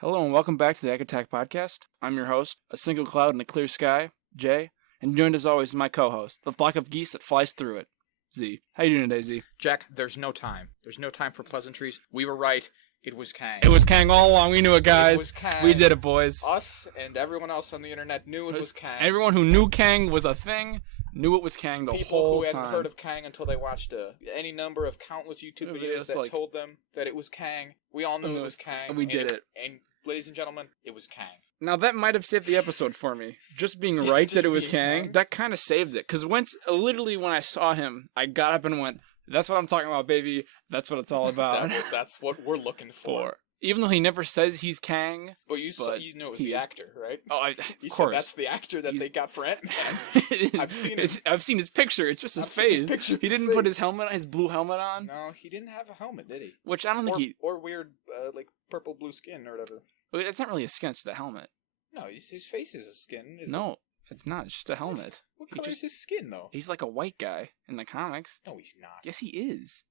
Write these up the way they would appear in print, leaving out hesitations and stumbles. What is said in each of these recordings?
Hello and welcome back to the Egg Attack Podcast. I'm your host, a single cloud in a clear sky, Jay, and joined as always my co-host, the flock of geese that flies through it, Z. How you doing today, Z? Jack, there's no time. There's no time for pleasantries. We were right. It was Kang. It was Kang all along. We knew it, guys. It was Kang. We did it, boys. Us and everyone else on the internet knew it was Kang. Everyone who knew Kang was a thing knew it was Kang the People whole who time. hadn't heard of Kang until they watched any number of countless YouTube videos that told them that it was Kang. We all knew it was Kang. And we did it. And ladies and gentlemen, it was Kang. Now that might have saved the episode for me. Just being right that it was Kang, that kind of saved it. Because literally when I saw him, I got up and went, "That's what I'm talking about, baby. That's what it's all about." That's what we're looking for. Even though he never says he's Kang. But you know it was the actor, right? Oh, of course. That's the actor that they got for Ant-Man. I've seen it. I've seen his picture. It's just his face. He didn't put his blue helmet on. No, he didn't have a helmet, did he? Which I don't think or weird, like purple blue skin or whatever. Wait, it's not really a skin, it's the helmet. No, his face is a skin. No, it's not. It's just a helmet. What color is his skin, though? He's like a white guy in the comics. No, he's not. Yes, he is.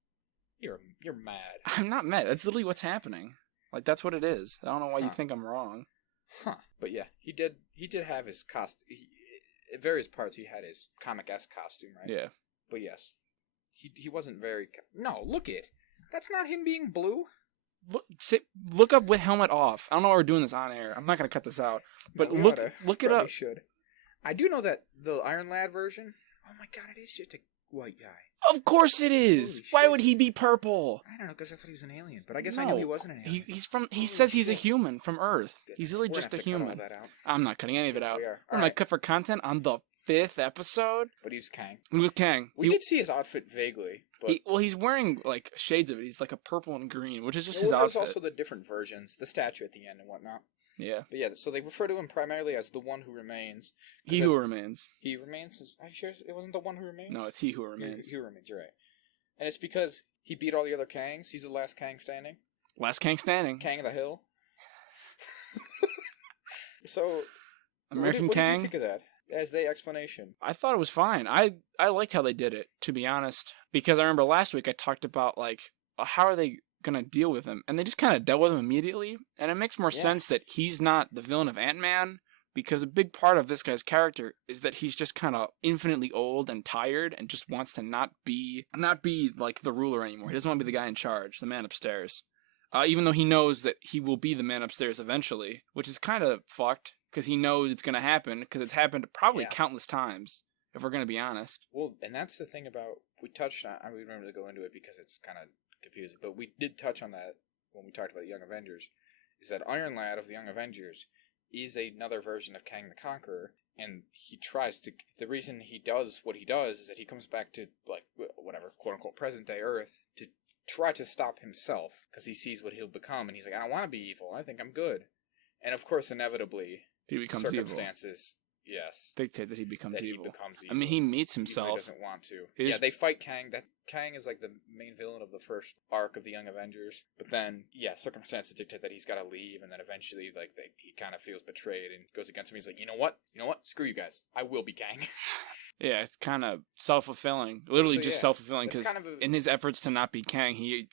You're mad. I'm not mad. That's literally what's happening. Like, that's what it is. I don't know why you think I'm wrong. Huh. But yeah, he did have his costume. At various parts, he had his comic-esque costume, right? Yeah. But yes, he wasn't very... No, look it. That's not him being blue. Look up with helmet off. I don't know why we're doing this on air. I'm not going to cut this out. But no, look it up. Should. I do know that the Iron Lad version... Oh my god, it is just a white guy. Of course it is. Why would he be purple? I don't know, because I thought he was an alien. But I guess I knew he wasn't an alien. He says he's a human from Earth. He's really just a human. Cut all that out. I'm not cutting any of it out. We're going to cut for content on the 5th episode. But he was Kang. He was Kang. We did see his outfit vaguely. But he's wearing like shades of it. He's like a purple and green, which is just his outfit. There's also the different versions, the statue at the end and whatnot. Yeah. But yeah, so they refer to him primarily as the one who remains. He who remains. He remains? Are you sure it wasn't the one who remains? No, it's he who remains. He who remains, you're right. And it's because he beat all the other Kangs. He's the last Kang standing. Last Kang standing. Kang of the Hill. So, American what Kang. What did you think of that as the explanation? I thought it was fine. I liked how they did it, to be honest. Because I remember last week I talked about, like, how are they gonna deal with him, and they just kind of dealt with him immediately, and it makes more sense that he's not the villain of Ant-Man, because a big part of this guy's character is that he's just kind of infinitely old and tired and just wants to not be like the ruler anymore. He doesn't want to be the guy in charge, the man upstairs, even though he knows that he will be the man upstairs eventually, which is kind of fucked because he knows it's gonna happen, because it's happened probably countless times, if we're gonna be honest. Well, and that's the thing about, we touched on, I don't remember to go into it because it's kind of confusing, but we did touch on that when we talked about the Young Avengers, is that Iron Lad of the Young Avengers is another version of Kang the Conqueror, and the reason he does what he does is that he comes back to, like, whatever, quote-unquote, present-day Earth to try to stop himself, because he sees what he'll become, and he's like, I don't want to be evil, I think I'm good. And of course, inevitably, he becomes circumstances... evil. Yes. dictate that he becomes evil. I mean, he meets himself. He doesn't want to. They fight Kang. Kang is like the main villain of the first arc of the Young Avengers. But then, circumstances dictate that he's got to leave, and then eventually, he kind of feels betrayed and goes against him. He's like, you know what? Screw you guys. I will be Kang. Yeah, it's kind of self-fulfilling. Literally just self-fulfilling, because in his efforts to not be Kang, you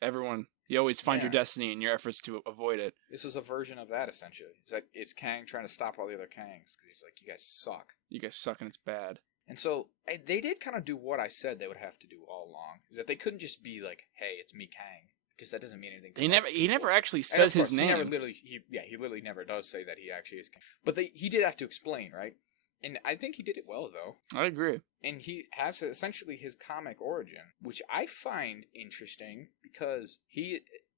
always find your destiny in your efforts to avoid it. This is a version of that, essentially. It's Kang trying to stop all the other Kangs, because he's like, you guys suck. You guys suck and it's bad. And so, they did kind of do what I said they would have to do all along, is that they couldn't just be like, hey, it's me, Kang, because that doesn't mean anything. He never actually says his name. He literally never does say that he actually is Kang. But he did have to explain, right? And I think he did it well, though. I agree. And he has essentially his comic origin, which I find interesting, because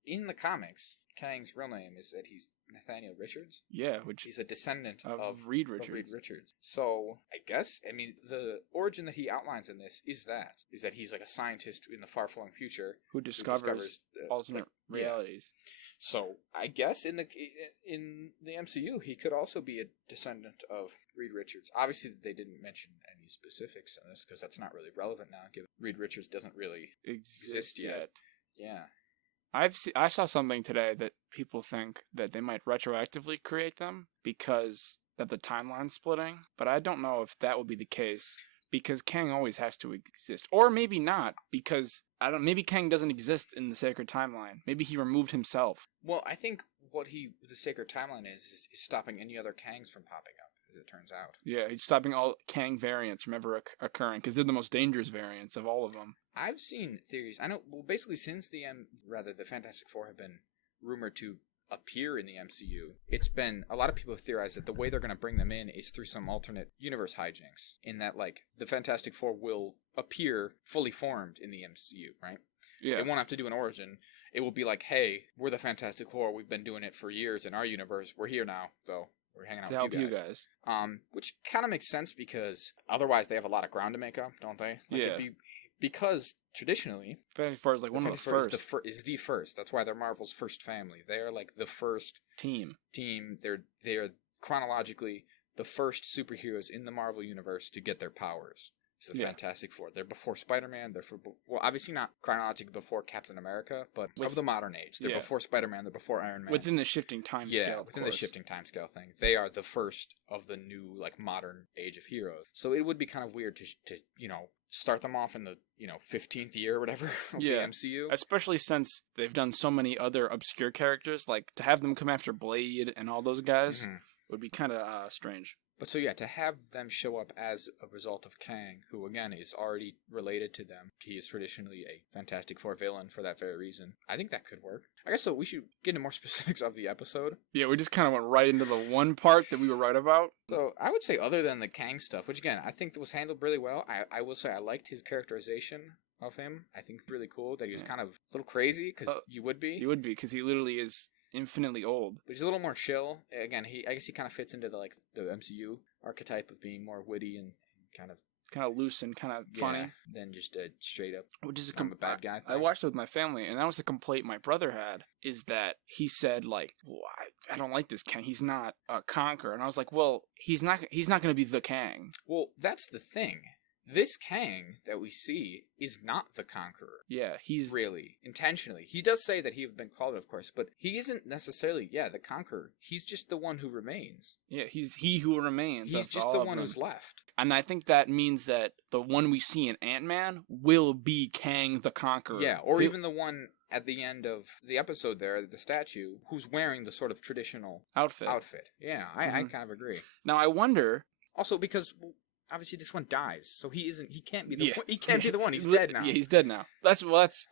in the comics, Kang's real name is that he's Nathaniel Richards. Yeah, he's a descendant of Reed Richards. So I guess, the origin that he outlines in this is that he's like a scientist in the far-flung future who discovers alternate realities. Yeah. So I guess in the MCU, he could also be a descendant of Reed Richards. Obviously, they didn't mention any specifics on this because that's not really relevant now, given Reed Richards doesn't really exist yet. Yeah. I saw something today that people think that they might retroactively create them because of the timeline splitting, but I don't know if that will be the case, because Kang always has to exist. Or maybe not, because maybe Kang doesn't exist in the sacred timeline. Maybe he removed himself. Well, I think what the sacred timeline is stopping any other Kangs from popping up, as it turns out. Yeah, he's stopping all Kang variants from ever occurring, because they're the most dangerous variants of all of them. I've seen theories. I know, well, basically since the Fantastic Four have been rumored to appear in the MCU, it's been, a lot of people have theorized that the way they're going to bring them in is through some alternate universe hijinks, in that, like, the Fantastic Four will appear fully formed in the MCU, right? Yeah. They won't have to do an origin. It will be like, hey, we're the Fantastic Four, we've been doing it for years in our universe, we're here now, so we're hanging out to with help you guys. Which kind of makes sense, because otherwise they have a lot of ground to make up, don't they? Like, yeah. Because traditionally, Fantastic Four is like one of the first. Is the first. That's why they're Marvel's first family. They are like the first team. They're chronologically the first superheroes in the Marvel universe to get their powers. So the Fantastic Four. They're before Spider-Man. Well, obviously not chronologically before Captain America, but of the modern age. They're before Spider-Man. They're before Iron Man. Within the shifting time scale. Yeah, within the shifting time scale thing. They are the first of the new, like, modern age of heroes. So it would be kind of weird to start them off in the 15th year or whatever of the MCU. Especially since they've done so many other obscure characters. Like, to have them come after Blade and all those guys would be kind of strange. But so, yeah, to have them show up as a result of Kang, who, again, is already related to them. He is traditionally a Fantastic Four villain for that very reason. I think that could work. I guess so we should get into more specifics of the episode. Yeah, we just kind of went right into the one part that we were right about. So, I would say other than the Kang stuff, which, again, I think was handled really well, I will say I liked his characterization of him. I think it's really cool that he was kind of a little crazy, because you would be. He would be, because he literally is infinitely old. But he's a little more chill. Again, I guess he kind of fits into the MCU archetype of being more witty and kind of loose and kind of funny than just a straight up, which is a bad guy thing. I watched it with my family, and that was the complaint my brother had, is that he said, like, well, I don't like this Kang. He's not a conqueror. And I was like, well, he's not going to be the Kang. Well, that's the thing. This Kang that we see is not the Conqueror. Yeah, he's... Really, intentionally. He does say that he had been called it, of course, but he isn't necessarily, the Conqueror. He's just the one who remains. Yeah, he's he who remains. He's just the one who's left. And I think that means that the one we see in Ant-Man will be Kang the Conqueror. Yeah, or even the one at the end of the episode there, the statue, who's wearing the sort of traditional outfit. Yeah, I kind of agree. Now, I wonder... Also, because... Obviously, this one dies, so he can't be the one. He can't be the one. He's dead now. Yeah, he's dead now. That's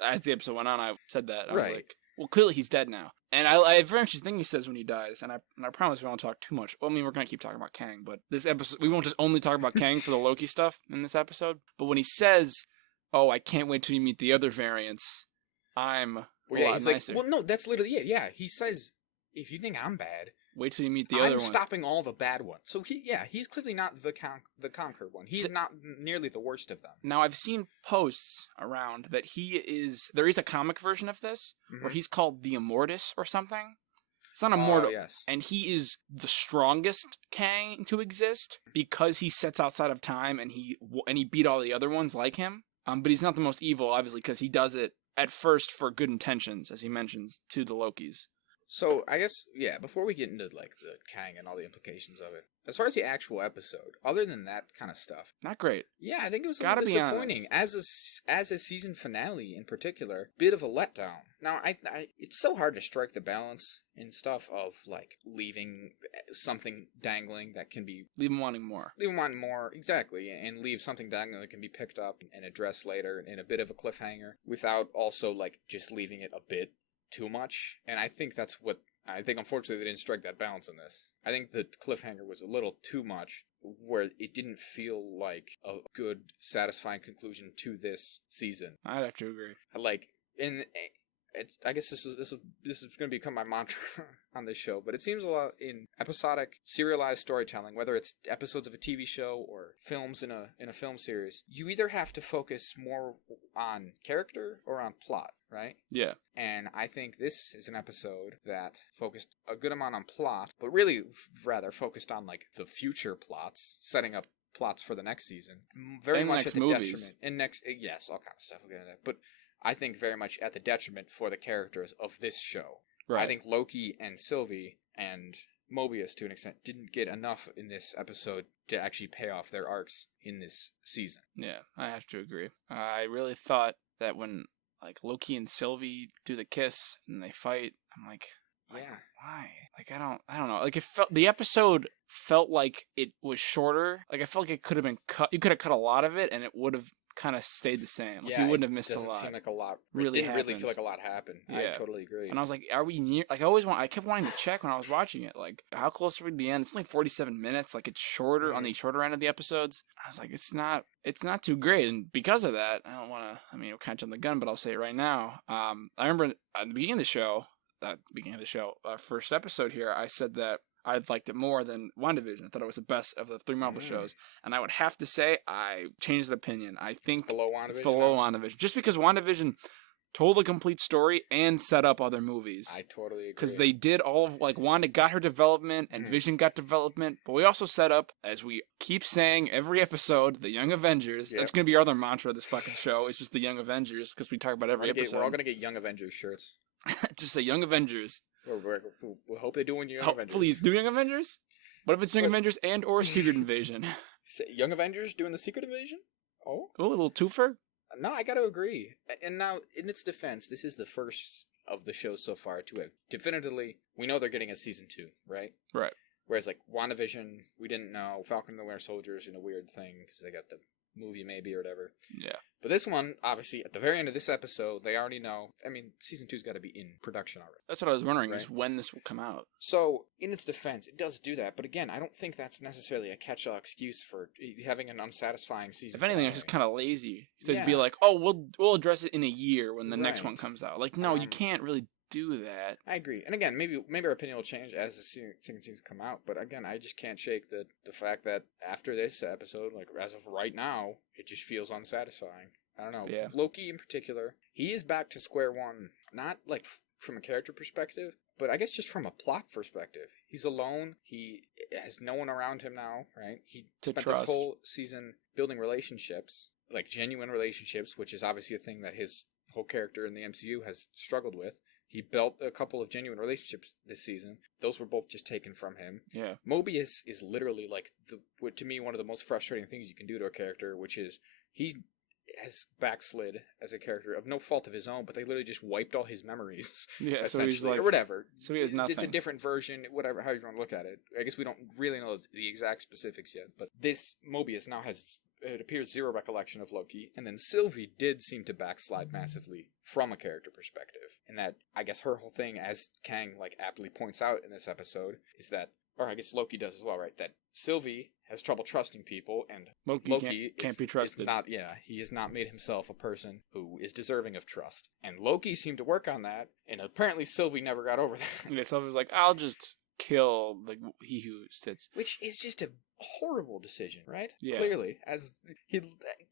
as the episode went on, I said that. I was like, well, clearly he's dead now. And I very interesting thing he says when he dies, and I promise we won't talk too much. Well, I mean, we're gonna keep talking about Kang, but this episode we won't just only talk about Kang for the Loki stuff in this episode. But when he says, "Oh, I can't wait till you meet the other variants," I'm he's nicer. Like, well, no, that's literally it. Yeah, he says, "If you think I'm bad." Wait till you meet the other one. I'm stopping all the bad ones. So he's clearly not the Conqueror one. He's not nearly the worst of them. Now, I've seen posts around that there is a comic version of this where he's called the Immortus or something. It's not immortal. Yes. And he is the strongest Kang to exist because he sits outside of time and he beat all the other ones like him. But he's not the most evil, obviously, because he does it at first for good intentions, as he mentions to the Lokis. So, I guess, before we get into, like, the Kang and all the implications of it, as far as the actual episode, other than that kind of stuff... Not great. Yeah, I think it was a little disappointing. As a season finale, in particular, bit of a letdown. Now, it's so hard to strike the balance in stuff of, like, leaving something dangling that can be... Leave them wanting more. Leave them wanting more, exactly, and leave something dangling that can be picked up and addressed later in a bit of a cliffhanger, without also, like, just leaving it a bit too much. And I think unfortunately they didn't strike that balance in this. I think the cliffhanger was a little too much, where it didn't feel like a good, satisfying conclusion to this season. I'd have to agree. Like, I guess this is going to become my mantra on this show, but it seems a lot in episodic, serialized storytelling, whether it's episodes of a TV show or films in a film series, you either have to focus more on character or on plot, right? Yeah. And I think this is an episode that focused a good amount on plot, but really rather focused on, like, the future plots, setting up plots for the next season. Very and much next at the movies. detriment. And yes, all kind of stuff. We'll get into that. But I think very much at the detriment for the characters of this show. Right. I think Loki and Sylvie and Mobius, to an extent, didn't get enough in this episode to actually pay off their arcs in this season. Yeah, I have to agree. I really thought that when, like, Loki and Sylvie do the kiss and they fight, I'm like, Like, Yeah. why? Like, I don't know. Like, the episode felt like it was shorter. Like, I felt like it could have been cut. You could have cut a lot of it, and it would have kind of stayed the same. Like, you wouldn't have missed a lot. It doesn't seem like a lot. Really it didn't really happens. feel like a lot happened. Yeah. I totally agree. And I was like, are we near? Like, I kept wanting to check when I was watching it. Like, how close are we to the end? It's only 47 minutes. Like, it's shorter on the shorter end of the episodes. I was like, it's not too great. And because of that, I don't want to. I mean, we'll catch on the gun, but I'll say it right now. I remember at the beginning of the show, first episode here, I said that I liked it more than WandaVision. I thought it was the best of the 3 Marvel shows. And I would have to say I changed the opinion. I think it's below WandaVision. Just because WandaVision told a complete story and set up other movies. I totally agree. Because they did all of, like, Wanda got her development and Vision got development. But we also set up, as we keep saying every episode, the Young Avengers. Yep. That's going to be our other mantra of this fucking show. It's just the Young Avengers because we talk about every episode. We're all going to get Young Avengers shirts. Just say Young Avengers. We hope they do Young Avengers. Please, do Young Avengers? What if it's Young Avengers and or Secret Invasion? Young Avengers doing the Secret Invasion? Oh, a little twofer? No, I got to agree. And now, in its defense, this is the first of the shows so far to have definitively, we know they're getting a season 2, right? Right. Whereas, like, WandaVision, we didn't know. Falcon and the Winter Soldier is a weird thing because they got the movie maybe or whatever. Yeah. But this one, obviously, at the very end of this episode, they already know. I mean, season 2's got to be in production already. That's what I was wondering, is when this will come out. So, in its defense, it does do that. But again, I don't think that's necessarily a catch-all excuse for having an unsatisfying season. If anything, it's just kind of lazy. They'd be like, oh, we'll address it in a year when the next one comes out. Like, no, you can't really do that. I agree. And again, maybe our opinion will change as the second seasons come out. But again, I just can't shake the fact that after this episode, like as of right now, it just feels unsatisfying. I don't know. Yeah. Loki in particular, he is back to square one. Not like from a character perspective, but I guess just from a plot perspective. He's alone. He has no one around him now, right? He spent this whole season building relationships, like genuine relationships, which is obviously a thing that his whole character in the MCU has struggled with. He built a couple of genuine relationships this season. Those were both just taken from him. Yeah. Mobius is literally like to me one of the most frustrating things you can do to a character, which is he has backslid as a character of no fault of his own, but they literally just wiped all his memories. Yeah, so he's like, or whatever. So he has nothing. It's a different version, whatever, how you want to look at it. I guess we don't really know the exact specifics yet, but this Mobius now has, it appears, zero recollection of Loki, and then Sylvie did seem to backslide massively from a character perspective. And that, I guess her whole thing, as Kang like aptly points out in this episode, is that, or I guess Loki does as well, right? That Sylvie has trouble trusting people, and Loki can't be trusted. He has not made himself a person who is deserving of trust. And Loki seemed to work on that, and apparently Sylvie never got over that. Yeah, Sylvie was like, I'll just kill he who sits. Which is just a horrible decision, right? Yeah. Clearly,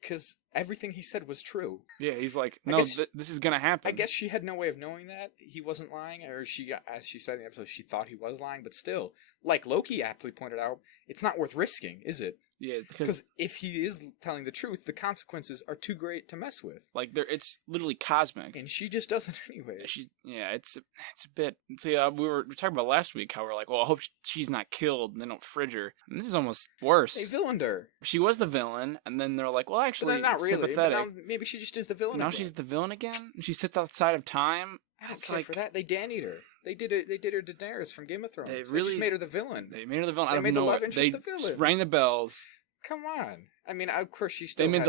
because everything he said was true. Yeah, he's like, no, this is gonna happen. I guess she had no way of knowing that he wasn't lying, or as she said in the episode, she thought he was lying, but still, like Loki aptly pointed out, it's not worth risking, is it? Yeah, because if he is telling the truth, the consequences are too great to mess with. Like, it's literally cosmic, and she just doesn't anyway. It's a bit. See, we were talking about last week how we're like, well, I hope she's not killed, and they don't fridge her. And this is almost worse. They villained her. She was the villain, and then they're like, well, actually, not really. Sympathetic. But now maybe she just is the villain. Now she's the villain again. She sits outside of time. I don't care for that. They Danied her. They did her Daenerys from Game of Thrones. They just made her the villain. They made her the villain. They made the love interest the villain. They villain. rang the bells. Come on. I mean, of course she still. They made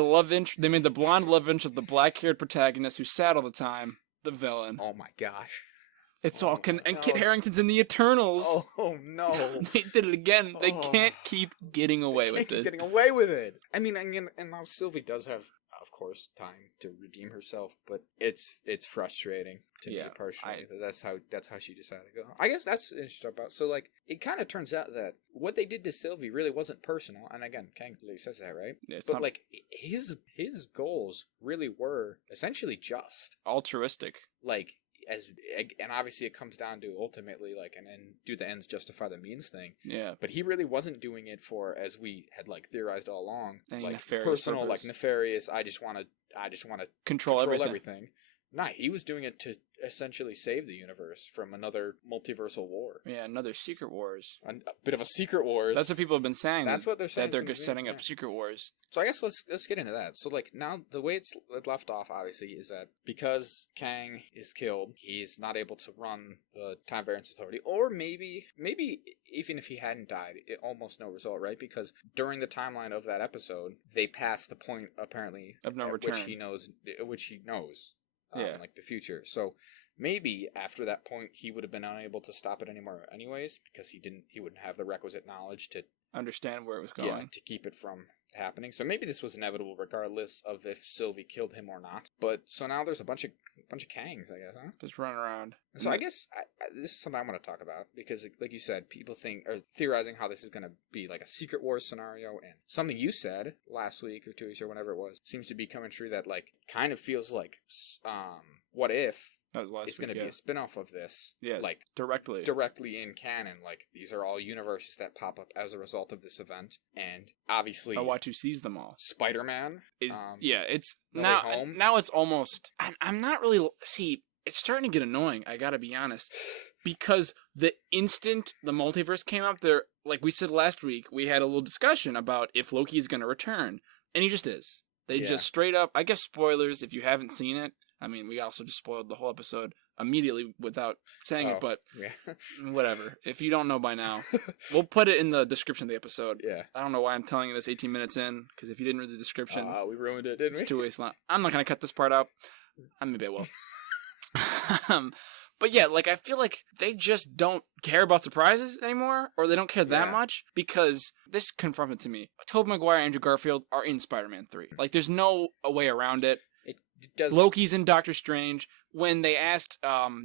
They made the blonde love interest of the black-haired protagonist who sat all the time the villain. Oh my gosh. It's all and Kit Harington's in the Eternals. Oh no. They did it again. They can't keep getting away with it. Keep getting away with it. I mean, and now Sylvie does have, of course, time to redeem herself, but it's frustrating to me personally. That's how she decided to go. I guess that's interesting about. So like, it kind of turns out that what they did to Sylvie really wasn't personal. And again, Kang says that, right? Yeah, but like his goals really were essentially just altruistic. Like. And obviously it comes down to ultimately like and do the ends justify the means thing. Yeah. But he really wasn't doing it for, as we had like theorized all along, any like nefarious personal, purpose. like nefarious. I just want to control everything. Nah, he was doing it to essentially save the universe from another multiversal war. Yeah, another Secret Wars. A bit of a Secret Wars. That's what people have been saying. That's what they're saying. That they're setting up Secret Wars. So I guess let's get into that. So like now the way it's left off obviously is that because Kang is killed, he's not able to run the Time Variance Authority, or maybe even if he hadn't died, it almost no result, right? Because during the timeline of that episode, they passed the point apparently of no return, which he knows, yeah, like the future. So maybe after that point, he would have been unable to stop it anymore, anyways, because he wouldn't have the requisite knowledge to understand where it was going, yeah, to keep it from happening. So maybe this was inevitable, regardless of if Sylvie killed him or not. But so now there's a bunch of Kangs, I guess, huh? Just running around. So I guess this is something I want to talk about because, like you said, people are theorizing how this is going to be like a Secret Wars scenario, and something you said last week or 2 weeks or whenever it was seems to be coming true. That like kind of feels like what if. It's going to be a spin-off of this. Yes, like directly in canon. Like these are all universes that pop up as a result of this event, and obviously Watu sees them all. Spider-Man is it's No now Way Home. Now it's almost. I'm not really it's starting to get annoying. I gotta be honest, because the instant the multiverse came up, there, like we said last week, we had a little discussion about if Loki is going to return, and he just is. They just straight up. I guess spoilers if you haven't seen it. I mean, we also just spoiled the whole episode immediately without saying it, but whatever. If you don't know by now, we'll put it in the description of the episode. Yeah. I don't know why I'm telling you this 18 minutes in, because if you didn't read the description... we ruined it, didn't we? It's 2 ways long. I'm not going to cut this part out. Maybe I will. But yeah, like, I feel like they just don't care about surprises anymore, or they don't care that much, because this confirmed it to me. Tobey Maguire and Andrew Garfield are in Spider-Man 3. Like, there's no way around it. Loki's in Doctor Strange. When they asked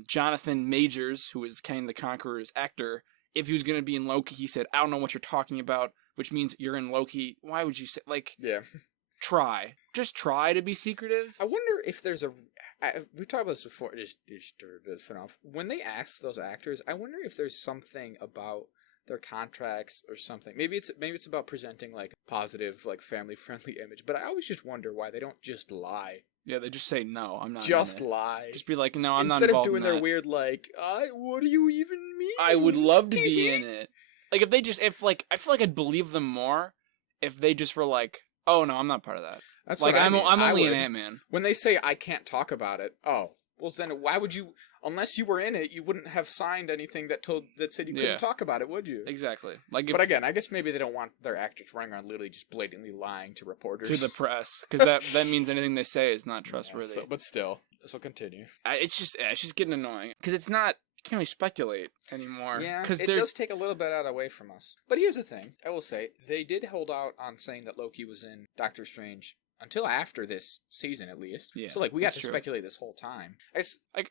Jonathan Majors, who is Kang the Conqueror's actor, if he was going to be in Loki, he said, I don't know what you're talking about, which means you're in Loki. Why would you say, like, try. Just try to be secretive. I wonder if there's we've talked about this before, just to fin off. When they ask those actors, I wonder if there's something about their contracts or something. Maybe it's about presenting like positive, like family friendly image. But I always just wonder why they don't just lie. Yeah, they just say no. I'm not. Just lie. Just be like, no, I'm not involved. Instead of doing their weird like, what do you even mean? I would love to be in it. Like if they just, I feel like I'd believe them more if they just were like, oh no, I'm not part of that. That's like what I mean. I'm only an Ant-Man. When they say I can't talk about it, well then why would you? Unless you were in it, you wouldn't have signed anything that said you couldn't talk about it, would you? Exactly. Like, but again, I guess maybe they don't want their actors running around literally just blatantly lying to reporters, to the press, because that means anything they say is not trustworthy. Yeah, but still, so continue. It's just getting annoying because it's not. You can't really speculate anymore. Yeah, because it does take a little bit away from us. But here's the thing: I will say they did hold out on saying that Loki was in Doctor Strange until after this season, at least. Yeah, so like we got to speculate this whole time.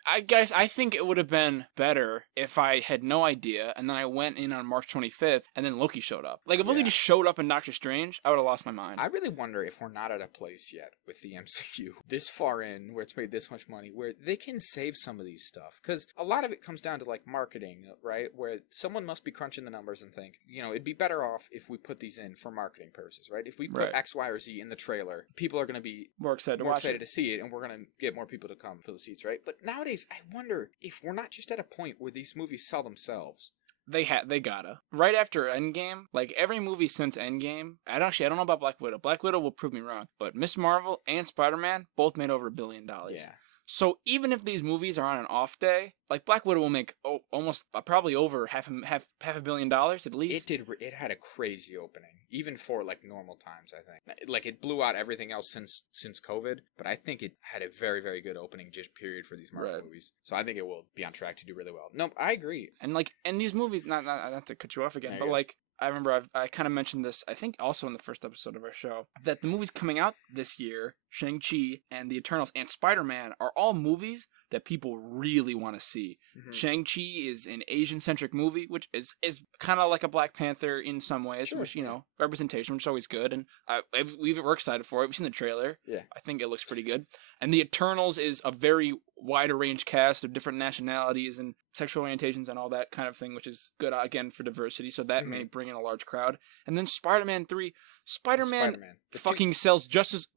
I guess I think it would have been better if I had no idea and then I went in on March 25th and then Loki showed up. Like if Loki just showed up in Doctor Strange, I would have lost my mind. I really wonder if we're not at a place yet with the MCU this far in where it's made this much money where they can save some of these stuff, because a lot of it comes down to like marketing, right? Where someone must be crunching the numbers and think, it'd be better off if we put these in for marketing purposes, right? If we put X, Y, or Z in the trailer, people are going to be more excited to see it, and we're going to get more people to come fill the seats, right? But nowadays, I wonder if we're not just at a point where these movies sell themselves. They gotta. Right after Endgame, like every movie since Endgame, I don't know about Black Widow. Black Widow will prove me wrong, but Miss Marvel and Spider-Man both made over $1 billion. Yeah. So even if these movies are on an off day, like Black Widow will make almost probably over half $500 million at least. It had a crazy opening, even for like normal times. I think like it blew out everything else since COVID, but I think it had a very, very good opening just period for these Marvel movies. So I think it will be on track to do really well. No, I agree. And these movies, not to cut you off again, but like. I remember I kind of mentioned this, I think also in the first episode of our show, that the movies coming out this year, Shang-Chi and The Eternals and Spider-Man, are all movies that people really want to see. Mhm. Shang-Chi is an Asian-centric movie, which is kind of like a Black Panther in some ways, Sure, which, you yeah. know, representation, which is always good. And we're excited for it. We've seen the trailer. Yeah. I think it looks pretty good. And The Eternals is a very wider range cast of different nationalities and sexual orientations and all that kind of thing, which is good, again, for diversity. So that may bring in a large crowd. And then Spider-Man 3. Spider-Man fucking sells just as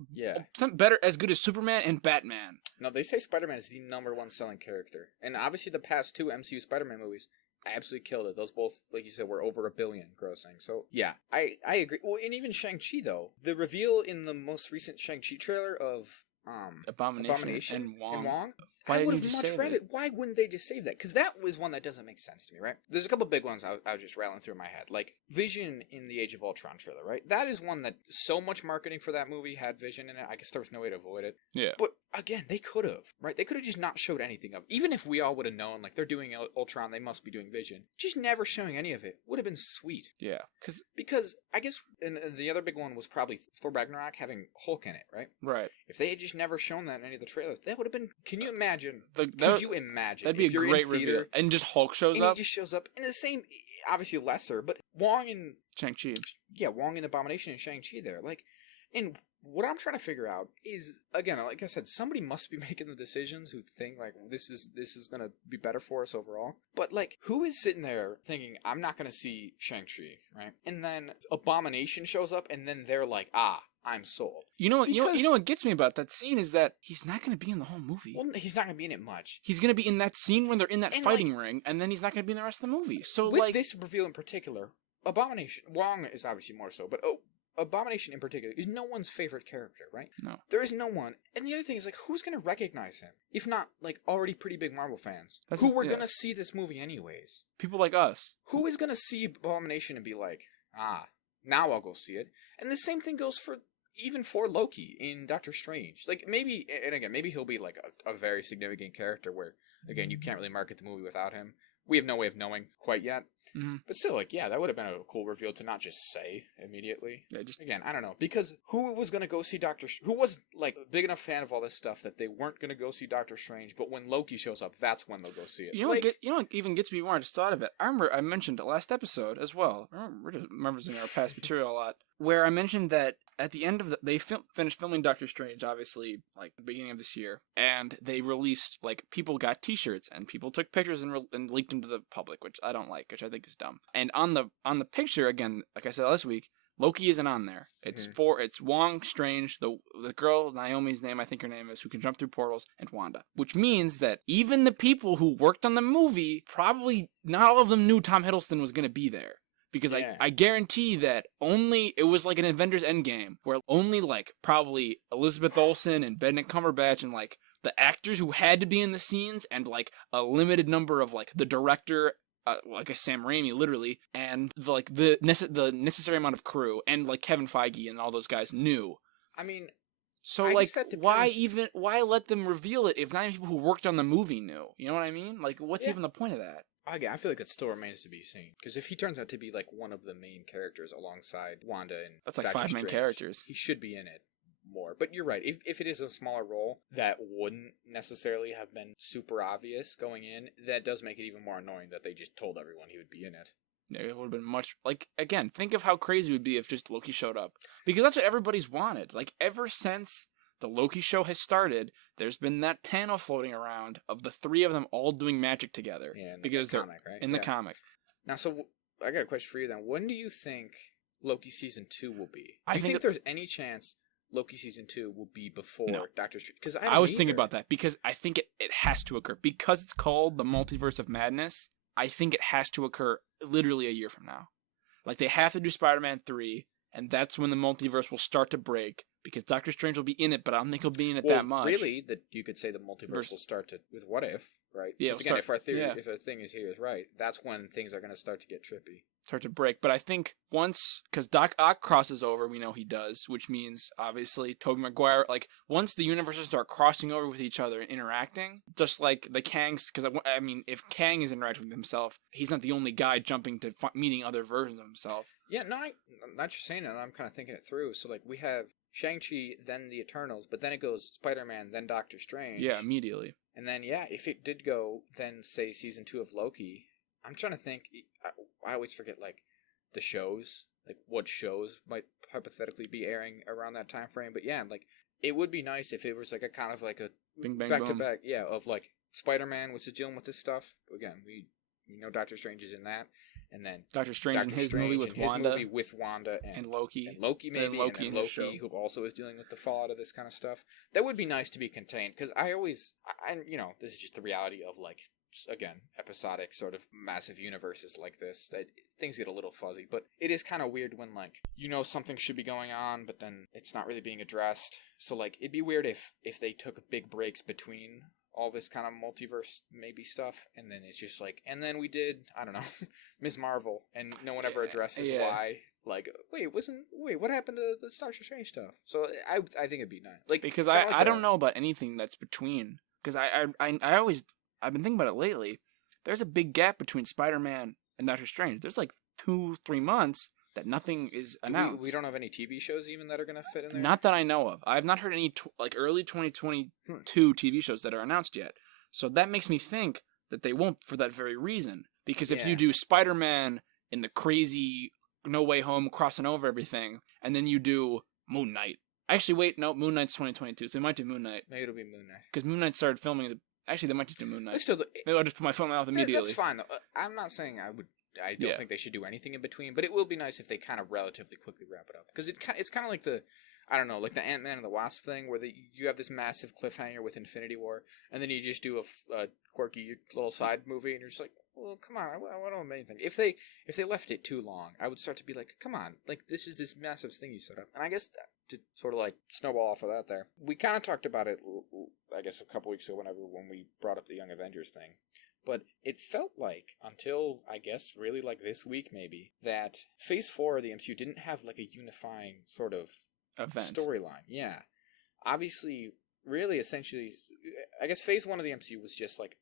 as good as Superman and Batman. No, they say Spider-Man is the #1 selling character, and obviously the past 2 MCU Spider-Man movies absolutely killed it. Those both, like you said, were over $1 billion grossing. So yeah, I agree. Well, and even Shang-Chi though, the reveal in the most recent Shang-Chi trailer of Abomination and Wong. I would have much rather. Why wouldn't they just save that? Because that was one that doesn't make sense to me, right? There's a couple big ones I was just rattling through my head, like Vision in the Age of Ultron trailer, right? That is one that so much marketing for that movie had Vision in it. I guess there was no way to avoid it. Yeah. But again, they could have, right? They could have just not showed anything of. Even if we all would have known, like they're doing Ultron, they must be doing Vision. Just never showing any of it would have been sweet. Yeah. Because I guess and the other big one was probably Thor Ragnarok having Hulk in it, right? Right. If they had just never shown that in any of the trailers, that would have been. Can you imagine? Could you imagine? That'd be a great reveal. And just Hulk shows up. He just shows up in the same, obviously lesser, but Wong and Shang-Chi. Yeah, Wong and Abomination and Shang-Chi there. Like, and what I'm trying to figure out is, again, like I said, somebody must be making the decisions who think like this is gonna be better for us overall. But like, who is sitting there thinking I'm not gonna see Shang-Chi, right? And then Abomination shows up, and then they're like, I'm sold. You know what gets me about that scene is that he's not going to be in the whole movie. Well, he's not going to be in it much. He's going to be in that scene when they're in that fighting ring, and then he's not going to be in the rest of the movie. So, with this reveal in particular, Abomination, Wong is obviously more so, but Abomination in particular is no one's favorite character, right? No. There is no one. And the other thing is, like, who's going to recognize him? If not, like, already pretty big Marvel fans. Who were going to see this movie anyways. People like us. Who is going to see Abomination and be like, now I'll go see it? And the same thing goes even for Loki in Doctor Strange. Like, maybe, and again, maybe he'll be like a very significant character where, again, you can't really market the movie without him. We have no way of knowing quite yet. Mm-hmm. But still, like, yeah, that would have been a cool reveal to not just say immediately. Yeah, again, I don't know. Because who was going to go see who was, like, a big enough fan of all this stuff that they weren't going to go see Doctor Strange, but when Loki shows up, that's when they'll go see it. You know what even gets me more? I just thought of it. I remember I mentioned it last episode as well. We're just remembering our past material a lot. Where I mentioned that at the end of they finished filming Doctor Strange, obviously, like, the beginning of this year, and they released, like, people got T-shirts, and people took pictures and leaked them to the public, which I don't like, which I think is dumb. And on the picture, again, like I said last week, Loki isn't on there. It's it's Wong, Strange, the girl, Naomi's name, I think her name is, who can jump through portals, and Wanda. Which means that even the people who worked on the movie, probably not all of them knew Tom Hiddleston was going to be there. Because I guarantee that it was like an Avengers Endgame, where only, like, probably Elizabeth Olsen and Benedict Cumberbatch and, like, the actors who had to be in the scenes, and, like, a limited number of, like, the director, like a Sam Raimi, literally, and, the necessary amount of crew, and, like, Kevin Feige and all those guys knew. I mean... So, like, why let them reveal it if not even people who worked on the movie knew? You know what I mean? Like, what's even the point of that? I feel like it still remains to be seen. Because if he turns out to be, like, one of the main characters alongside Wanda and that's like Doctor 5 Strange, main characters. He should be in it more. But you're right. If it is a smaller role that wouldn't necessarily have been super obvious going in, that does make it even more annoying that they just told everyone he would be in it. Yeah, it would have been much... Like, again, think of how crazy it would be if just Loki showed up. Because that's what everybody's wanted. Like, ever since the Loki show has started, there's been that panel floating around of the 3 of them all doing magic together. Yeah, because the comic, right? In the comic. Now, so, I got a question for you then. When do you think Loki Season 2 will be? Do you think there's any chance Loki Season 2 will be before Doctor Strange? Because I was thinking about that, because I think it has to occur. Because it's called the Multiverse of Madness, I think it has to occur literally a year from now. Like, they have to do Spider-Man 3, and that's when the multiverse will start to break, because Doctor Strange will be in it, but I don't think he'll be in it that much. Really, you could say the multiverse will start with What If, right? Yeah. Because again, if our theory, if a thing is here is right, that's when things are going to start to get trippy. Start to break. But I think because Doc Ock crosses over, we know he does, which means, obviously, Tobey Maguire, like, once the universes start crossing over with each other and interacting, just like the Kangs, because, I mean, if Kang is interacting with himself, he's not the only guy jumping to meeting other versions of himself. Yeah, no, I'm not just saying it. I'm kind of thinking it through. So, like, we have Shang-Chi, then the Eternals, but then it goes Spider-Man, then Doctor Strange. Yeah, immediately. And then, yeah, if it did go, then, say, season 2 of Loki, I'm trying to think, I always forget, like, the shows, like, what shows might hypothetically be airing around that time frame, but yeah, like, it would be nice if it was, like, a kind of, like, a Bing, bang, back-to-back, yeah, of, like, Spider-Man, which is dealing with this stuff. Again, we know Doctor Strange is in that, and then Doctor Strange in his movie with Wanda. And Loki. And Loki, maybe, and Loki, who also is dealing with the fallout of this kind of stuff. That would be nice to be contained, because I this is just the reality of, like, again, episodic sort of massive universes like this, that things get a little fuzzy, but it is kind of weird when, like, something should be going on, but then it's not really being addressed. So, like, it'd be weird if they took big breaks between all this kind of multiverse maybe stuff, and then it's just like, and then we did, I don't know, Ms. Marvel, and no one ever addresses why. Like, wait, what happened to the Doctor Strange stuff? So I think it'd be nice. Like, because I don't know about anything that's between, because I've been thinking about it lately. There's a big gap between Spider-Man and Doctor Strange. There's like 2-3 months that nothing is announced. We don't have any TV shows even that are going to fit in there? Not that I know of. I have not heard any early 2022 TV shows that are announced yet. So that makes me think that they won't for that very reason. Because if you do Spider-Man in the crazy No Way Home crossing over everything, and then you do Moon Knight. Actually, wait, no, Moon Knight's 2022, so they might do Moon Knight. Maybe it'll be Moon Knight. Because Moon Knight started filming Actually, they might just do Moon Knight. Maybe I'll just put my foot in my mouth immediately. That's fine, though. I'm not saying I don't think they should do anything in between, but it will be nice if they kind of relatively quickly wrap it up. Because it's kind of like like the Ant-Man and the Wasp thing, where you have this massive cliffhanger with Infinity War, and then you just do a quirky little side movie, and you're just like, well, come on, I don't have anything. If they left it too long, I would start to be like, come on, like, this is this massive thing you set up. And I guess to sort of like snowball off of that there, we kind of talked about it, I guess, a couple weeks ago when we brought up the Young Avengers thing. But it felt like, until, I guess, really like this week maybe, that Phase 4 of the MCU didn't have like a unifying sort of storyline. Yeah. Obviously, really, essentially, I guess Phase 1 of the MCU was just like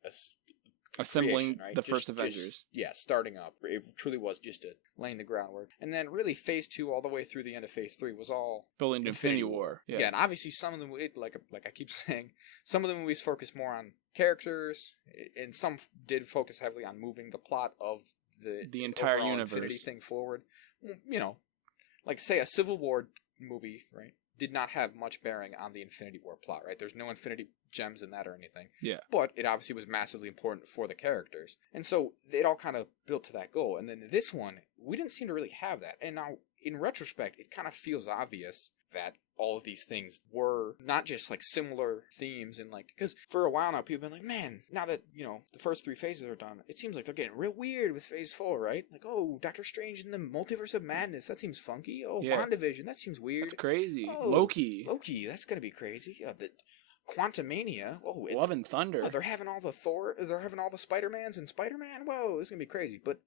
assembling creation, right? the first Avengers. Starting up. It truly was just laying the groundwork. And then really Phase 2 all the way through the end of Phase 3 was all building to Infinity War. Yeah, and obviously some of them, like I keep saying, some of the movies focus more on characters, and some did focus heavily on moving the plot of the entire universe Infinity thing forward. Like, say, a Civil War movie, right, did not have much bearing on the Infinity War plot, right? There's no Infinity Gems in that or anything. Yeah. But it obviously was massively important for the characters. And so it all kind of built to that goal. And then this one, we didn't seem to really have that. And now, in retrospect, it kind of feels obvious that all of these things were not just like similar themes, and like, because for a while now people have been like, man, now that the first 3 phases are done, it seems like they're getting real weird with Phase 4, right? Like, oh, Doctor Strange in the Multiverse of Madness, that seems funky. Oh, yeah. WandaVision, that seems weird. That's crazy. Oh, Loki, that's gonna be crazy. The Quantumania. Oh, Love and Thunder. Oh, they're having all the Thor. They're having all the Spider-Mans and Spider-Man. Whoa, this is gonna be crazy. But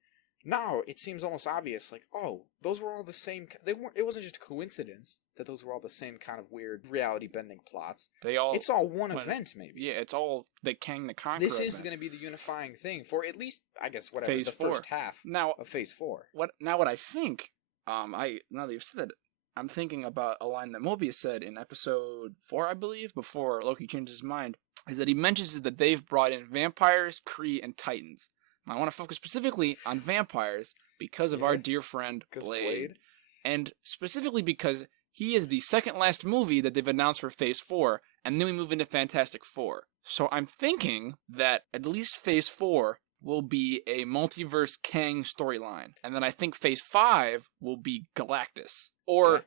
now it seems almost obvious, like, oh, those were all the same. They weren't. It wasn't just a coincidence that those were all the same kind of weird reality-bending plots. It's all one event, maybe. Yeah, it's all the Kang the Conqueror. This is going to be the unifying thing for at least, I guess, whatever Phase the 4. first half of Phase 4. What I think, now that you've said it, I'm thinking about a line that Mobius said in episode 4, I believe, before Loki changed his mind, is that he mentions that they've brought in vampires, Kree, and Titans. I want to focus specifically on vampires because of our dear friend Blade. And specifically because he is the second last movie that they've announced for Phase 4, and then we move into Fantastic Four. So I'm thinking that at least Phase 4 will be a multiverse Kang storyline. And then I think Phase 5 will be Galactus. Or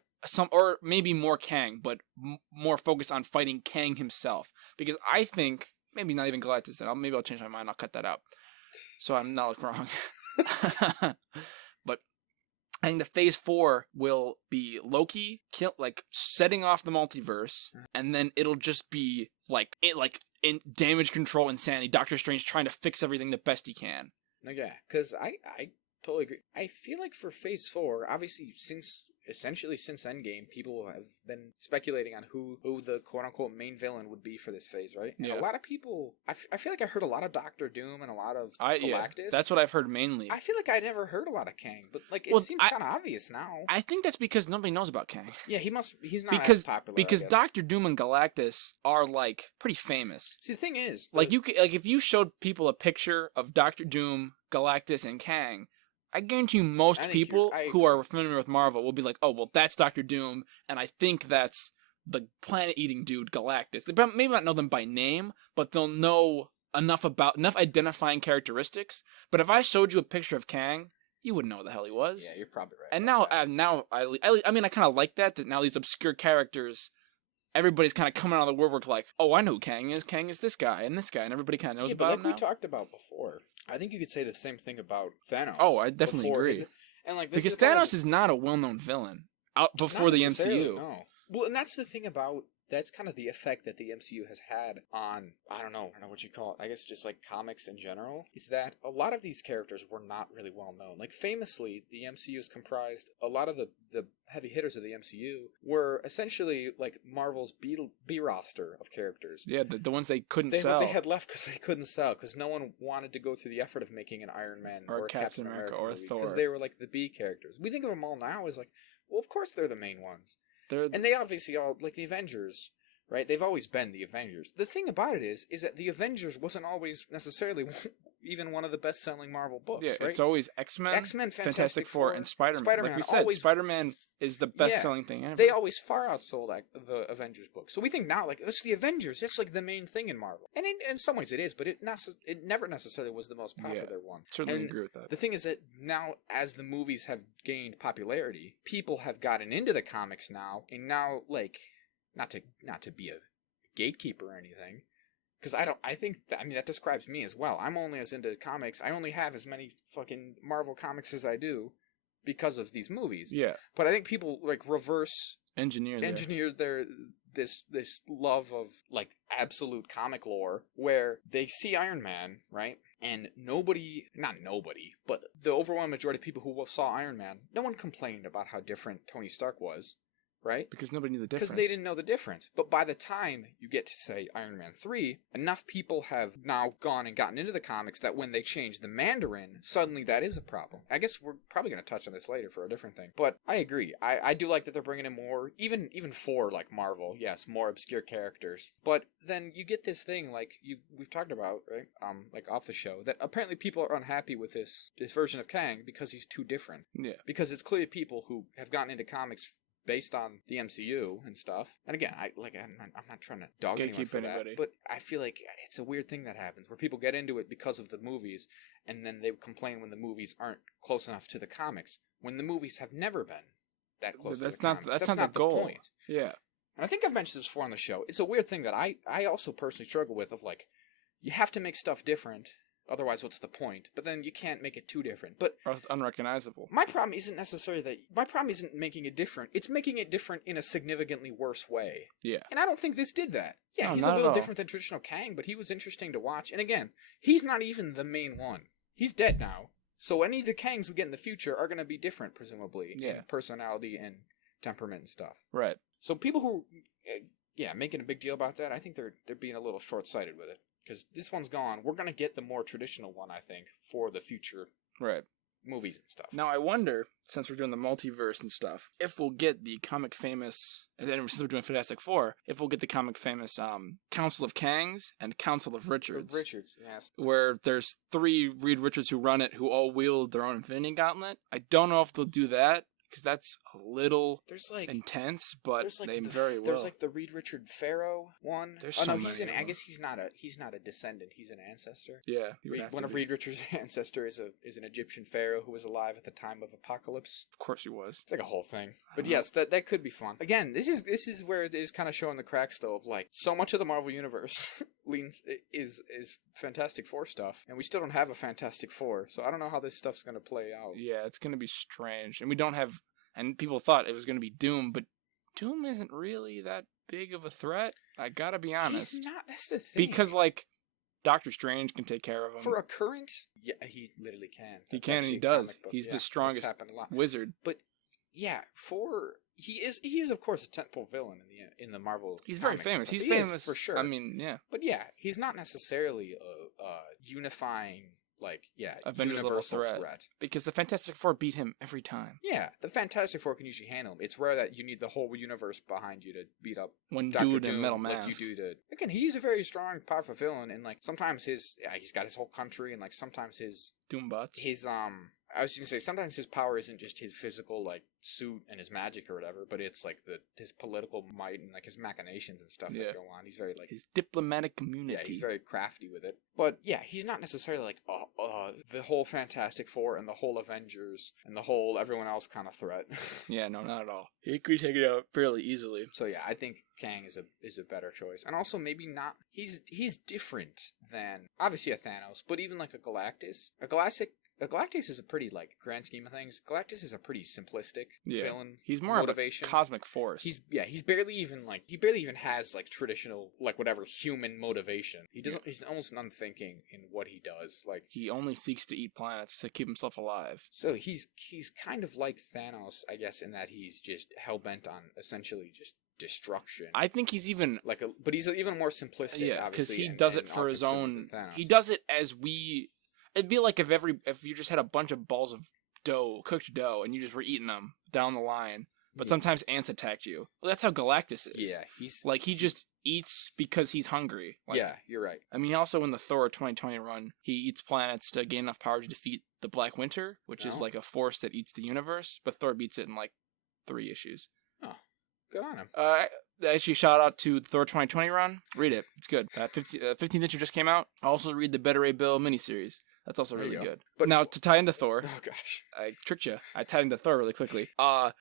maybe more Kang, but more focused on fighting Kang himself. Because I think, maybe not even Galactus, then maybe I'll change my mind, I'll cut that out. So I'm not wrong. But I think the Phase 4 will be Loki setting off the multiverse, and then it'll just be in damage control insanity. Doctor Strange trying to fix everything the best he can. Yeah, because I totally agree. I feel like for Phase 4, obviously, since essentially since Endgame, people have been speculating on who the quote-unquote main villain would be for this phase, right? And Yeah. a lot of people, I feel like I heard a lot of Doctor Doom and a lot of Yeah, Galactus. that's what I've heard mainly. I feel like I never heard a lot of Kang, but like it Well, seems kind of obvious now. I think that's because nobody knows about Kang. Yeah, he's not because as popular. because I guess. Doctor Doom and Galactus are like pretty famous. See, the thing is, Like if you showed people a picture of Doctor Doom, Galactus, and Kang, I guarantee you most people who are familiar with Marvel will be like, oh, well, that's Doctor Doom, and I think that's the planet-eating dude, Galactus. They may not know them by name, but they'll know enough identifying characteristics. But if I showed you a picture of Kang, you wouldn't know what the hell he was. Yeah, you're probably right. And now I mean, I kind of like that now these obscure characters, everybody's kind of coming out of the woodwork like, oh, I know who Kang is. Kang is this guy, and everybody kind of knows about him now. Like we talked about before, I think you could say the same thing about Thanos. Oh, I definitely agree. And like because Thanos is not a well-known villain before the MCU. No. Well, and that's the thing about that's kind of the effect that the MCU has had on, I don't know what you call it, I guess just like comics in general, is that a lot of these characters were not really well known. Like famously, the MCU is comprised, a lot of the heavy hitters of the MCU were essentially like Marvel's B roster of characters. Yeah, the ones they couldn't sell. They had left because they couldn't sell, because no one wanted to go through the effort of making an Iron Man or Captain America or movie, Thor. Because they were like the B characters. We think of them all now as like, well, of course they're the main ones. And they obviously all, like the Avengers, right? They've always been the Avengers. The thing about it is that the Avengers wasn't always necessarily even one of the best-selling Marvel books, right? It's always X-Men, Fantastic Four, and Spider-Man. Like we said, Spider-Man is the best-selling thing ever. They always far outsold the Avengers books. So we think now, like, it's the Avengers. It's like the main thing in Marvel. And in some ways it is, but it never necessarily was the most popular one. Certainly agree with that. The thing is that now, as the movies have gained popularity, people have gotten into the comics now, and now, like, not to be a gatekeeper or anything, because I think that describes me as well. I'm only as into comics. I only have as many fucking Marvel comics as I do because of these movies. Yeah. But I think people like reverse engineer their this love of like absolute comic lore, where they see Iron Man, right? And not nobody, but the overwhelming majority of people who saw Iron Man, no one complained about how different Tony Stark was. Right? Because nobody knew the difference. Because they didn't know the difference. But by the time you get to, say, Iron Man 3, enough people have now gone and gotten into the comics that when they change the Mandarin, suddenly that is a problem. I guess we're probably going to touch on this later for a different thing. But I agree. I do like that they're bringing in more, even for, like, Marvel, yes, more obscure characters. But then you get this thing, like, we've talked about, right, like, off the show, that apparently people are unhappy with this version of Kang because he's too different. Yeah. Because it's clearly people who have gotten into comics based on the MCU and stuff. And again, I'm not trying to dog anyone for that, but I feel like it's a weird thing that happens where people get into it because of the movies, and then they complain when the movies aren't close enough to the comics, when the movies have never been that close to the comics. That's not the goal. Point. Yeah. And I think I've mentioned this before on the show. It's a weird thing that I also personally struggle with, of like, you have to make stuff different, otherwise what's the point? But then you can't make it too different. But or it's unrecognizable. My problem isn't necessarily that. My problem isn't making it different. It's making it different in a significantly worse way. Yeah. And I don't think this did that. Yeah, no, he's a little different than traditional Kang, but he was interesting to watch. And again, he's not even the main one. He's dead now. So any of the Kangs we get in the future are going to be different, presumably. Yeah. In personality and temperament and stuff. Right. So people who, making a big deal about that, I think they're being a little short-sighted with it. Because this one's gone. We're going to get the more traditional one, I think, for the future movies and stuff. Now, I wonder, since we're doing the multiverse and stuff, if we'll get the comic famous, and then since we're doing Fantastic Four, if we'll get the comic famous Council of Kangs and Council of Richards. Yes. Where there's 3 Reed Richards who run it, who all wield their own Infinity Gauntlet. I don't know if they'll do that, because that's a little intense, but they very well. There's like the Reed Richard Pharaoh one. There's so many. I guess he's not a descendant. He's an ancestor. Yeah, one of Reed Richards' ancestors is an Egyptian pharaoh who was alive at the time of Apocalypse. Of course he was. It's like a whole thing. But yes, that could be fun. Again, this is where it is kind of showing the cracks though of like so much of the Marvel universe is Fantastic Four stuff, and we still don't have a Fantastic Four. So I don't know how this stuff's going to play out. Yeah, it's going to be strange, and we don't have. And people thought it was going to be Doom, but Doom isn't really that big of a threat. I gotta be honest. He's not. That's the thing. Because, like, Doctor Strange can take care of him. For a current... Yeah, he literally can. He can and he does. He's the strongest wizard. But yeah, he is of course a tentpole villain in the Marvel. He's very comics and famous. stuff. He's He famous is, for sure. I mean, yeah. But yeah, he's not necessarily a unifying, like, Avengers level universal threat. Because the Fantastic Four beat him every time. Yeah, the Fantastic Four can usually handle him. It's rare that you need the whole universe behind you to beat up One Dr. dude Doom in metal like mask. you do to... Again, he's a very strong, powerful villain, and like sometimes he's got his whole country, and like sometimes his Doombutts. I was gonna say sometimes his power isn't just his physical like suit and his magic or whatever, but it's like his political might and like his machinations and stuff that go on. He's very like his diplomatic community. Yeah, he's very crafty with it. But yeah, he's not necessarily like the whole Fantastic Four and the whole Avengers and the whole everyone else kind of threat. Yeah, no, not at all. He could take it out fairly easily. So yeah, I think Kang is a better choice, and also maybe not. He's different than obviously a Thanos, but even like a Galactus. A Galactus is a pretty, like, grand scheme of things. Galactus is a pretty simplistic villain. He's more motivation. Of a cosmic force. He barely even has like traditional like whatever human motivation. He's almost unthinking in what he does. Like he only seeks to eat planets to keep himself alive. So he's kind of like Thanos, I guess, in that he's just hell bent on essentially just destruction. I think he's even but he's even more simplistic. Yeah, because he does it for his own. He does it as we. It'd be like if you just had a bunch of balls of cooked dough, and you just were eating them down the line. But sometimes ants attacked you. Well, that's how Galactus is. Yeah, he just eats because he's hungry. Like, yeah, you're right. I mean, also in the Thor 2020 run, he eats planets to gain enough power to defeat the Black Winter, which is like a force that eats the universe. But Thor beats it in like 3 issues. Oh, good on him. Actually, shout out to the Thor 2020 run. Read it; it's good. 15th issue just came out. Also, read the Better Ray Bill miniseries. That's also really good. But now, to tie into Thor... Oh, gosh. I tricked you. I tied into Thor really quickly.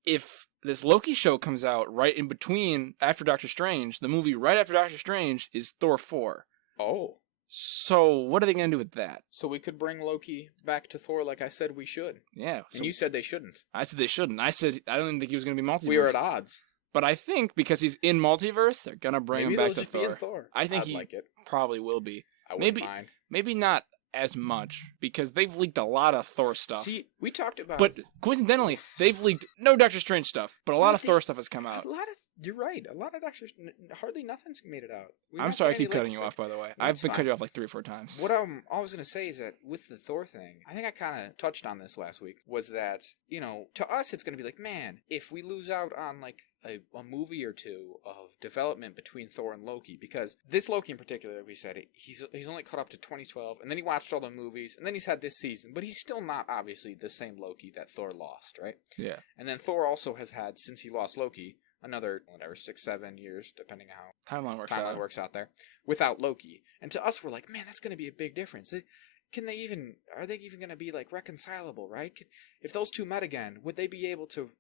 If this Loki show comes out right in between, after Doctor Strange, the movie right after Doctor Strange is Thor 4. Oh. So, what are they going to do with that? So we could bring Loki back to Thor like I said we should. Yeah. And you said they shouldn't. I said they shouldn't. I said I don't even think he was going to be multiverse. We were at odds. But I think because he's in multiverse, they're going to bring him back to Thor. Be in Thor. I think he probably will be. I wouldn't mind. Maybe not as much, because they've leaked a lot of Thor stuff. See, we talked about... But coincidentally, they've leaked no Doctor Strange stuff, but a lot of Thor stuff has come out. You're right. A lot of hardly nothing's made it out. I'm sorry I keep cutting you off, by the way. I've been cutting you off like 3 or 4 times. What I was going to say is that with the Thor thing, I think I kind of touched on this last week, was that, to us it's going to be like, man, if we lose out on like a movie or 2 of development between Thor and Loki, because this Loki in particular, like we said, he's only caught up to 2012, and then he watched all the movies, and then he's had this season, but he's still not obviously the same Loki that Thor lost, right? Yeah. And then Thor also has had, since he lost Loki, another 6-7 years, depending on how timeline works out there, without Loki. And to us, we're like, man, that's going to be a big difference. Are they even going to be like reconcilable, right? If those two met again, would they be able to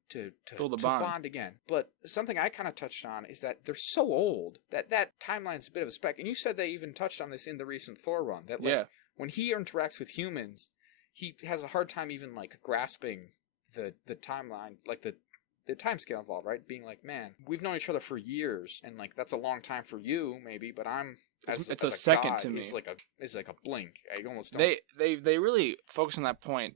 bond again? But something I kind of touched on is that they're so old that timeline's a bit of a speck. And you said they even touched on this in the recent Thor run, that when he interacts with humans, he has a hard time even like grasping the timeline, like the time scale involved, right? Being like, man, we've known each other for years, and like that's a long time for you, maybe, but it's a second to me. It's like a blink. I almost don't. They really focus on that point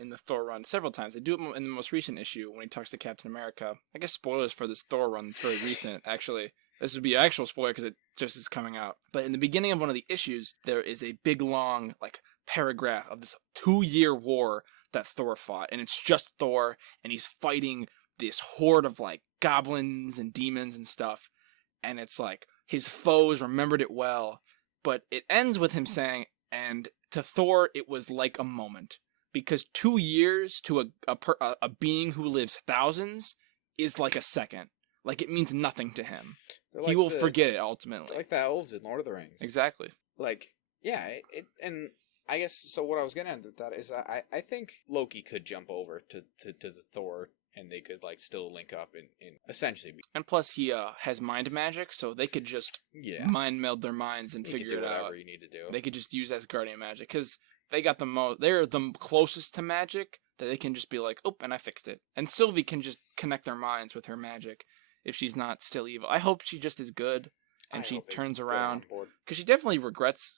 in the Thor run several times. They do it in the most recent issue when he talks to Captain America. I guess spoilers for this Thor run. It's very recent, actually. This would be an actual spoiler because it just is coming out. But in the beginning of one of the issues, there is a big long like paragraph of this 2-year war that Thor fought, and it's just Thor, and he's fighting this horde of like goblins and demons and stuff, and it's like his foes remembered it well, but it ends with him saying, and to Thor it was like a moment, because 2 years to a being who lives thousands is like a second. Like it means nothing to him. Like he will forget it ultimately. Like the elves in Lord of the Rings. Exactly. Like and I guess so. What I was gonna end with that is I think Loki could jump over to the Thor, and they could like still link up in essentially. And plus, he has mind magic, so they could just mind meld their minds and figure it out. Whatever you need to do. They could just use Asgardian magic because they got the most. They're the closest to magic that they can just be like, oh, and I fixed it. And Sylvie can just connect their minds with her magic if she's not still evil. I hope she just is good and she turns around, because she definitely regrets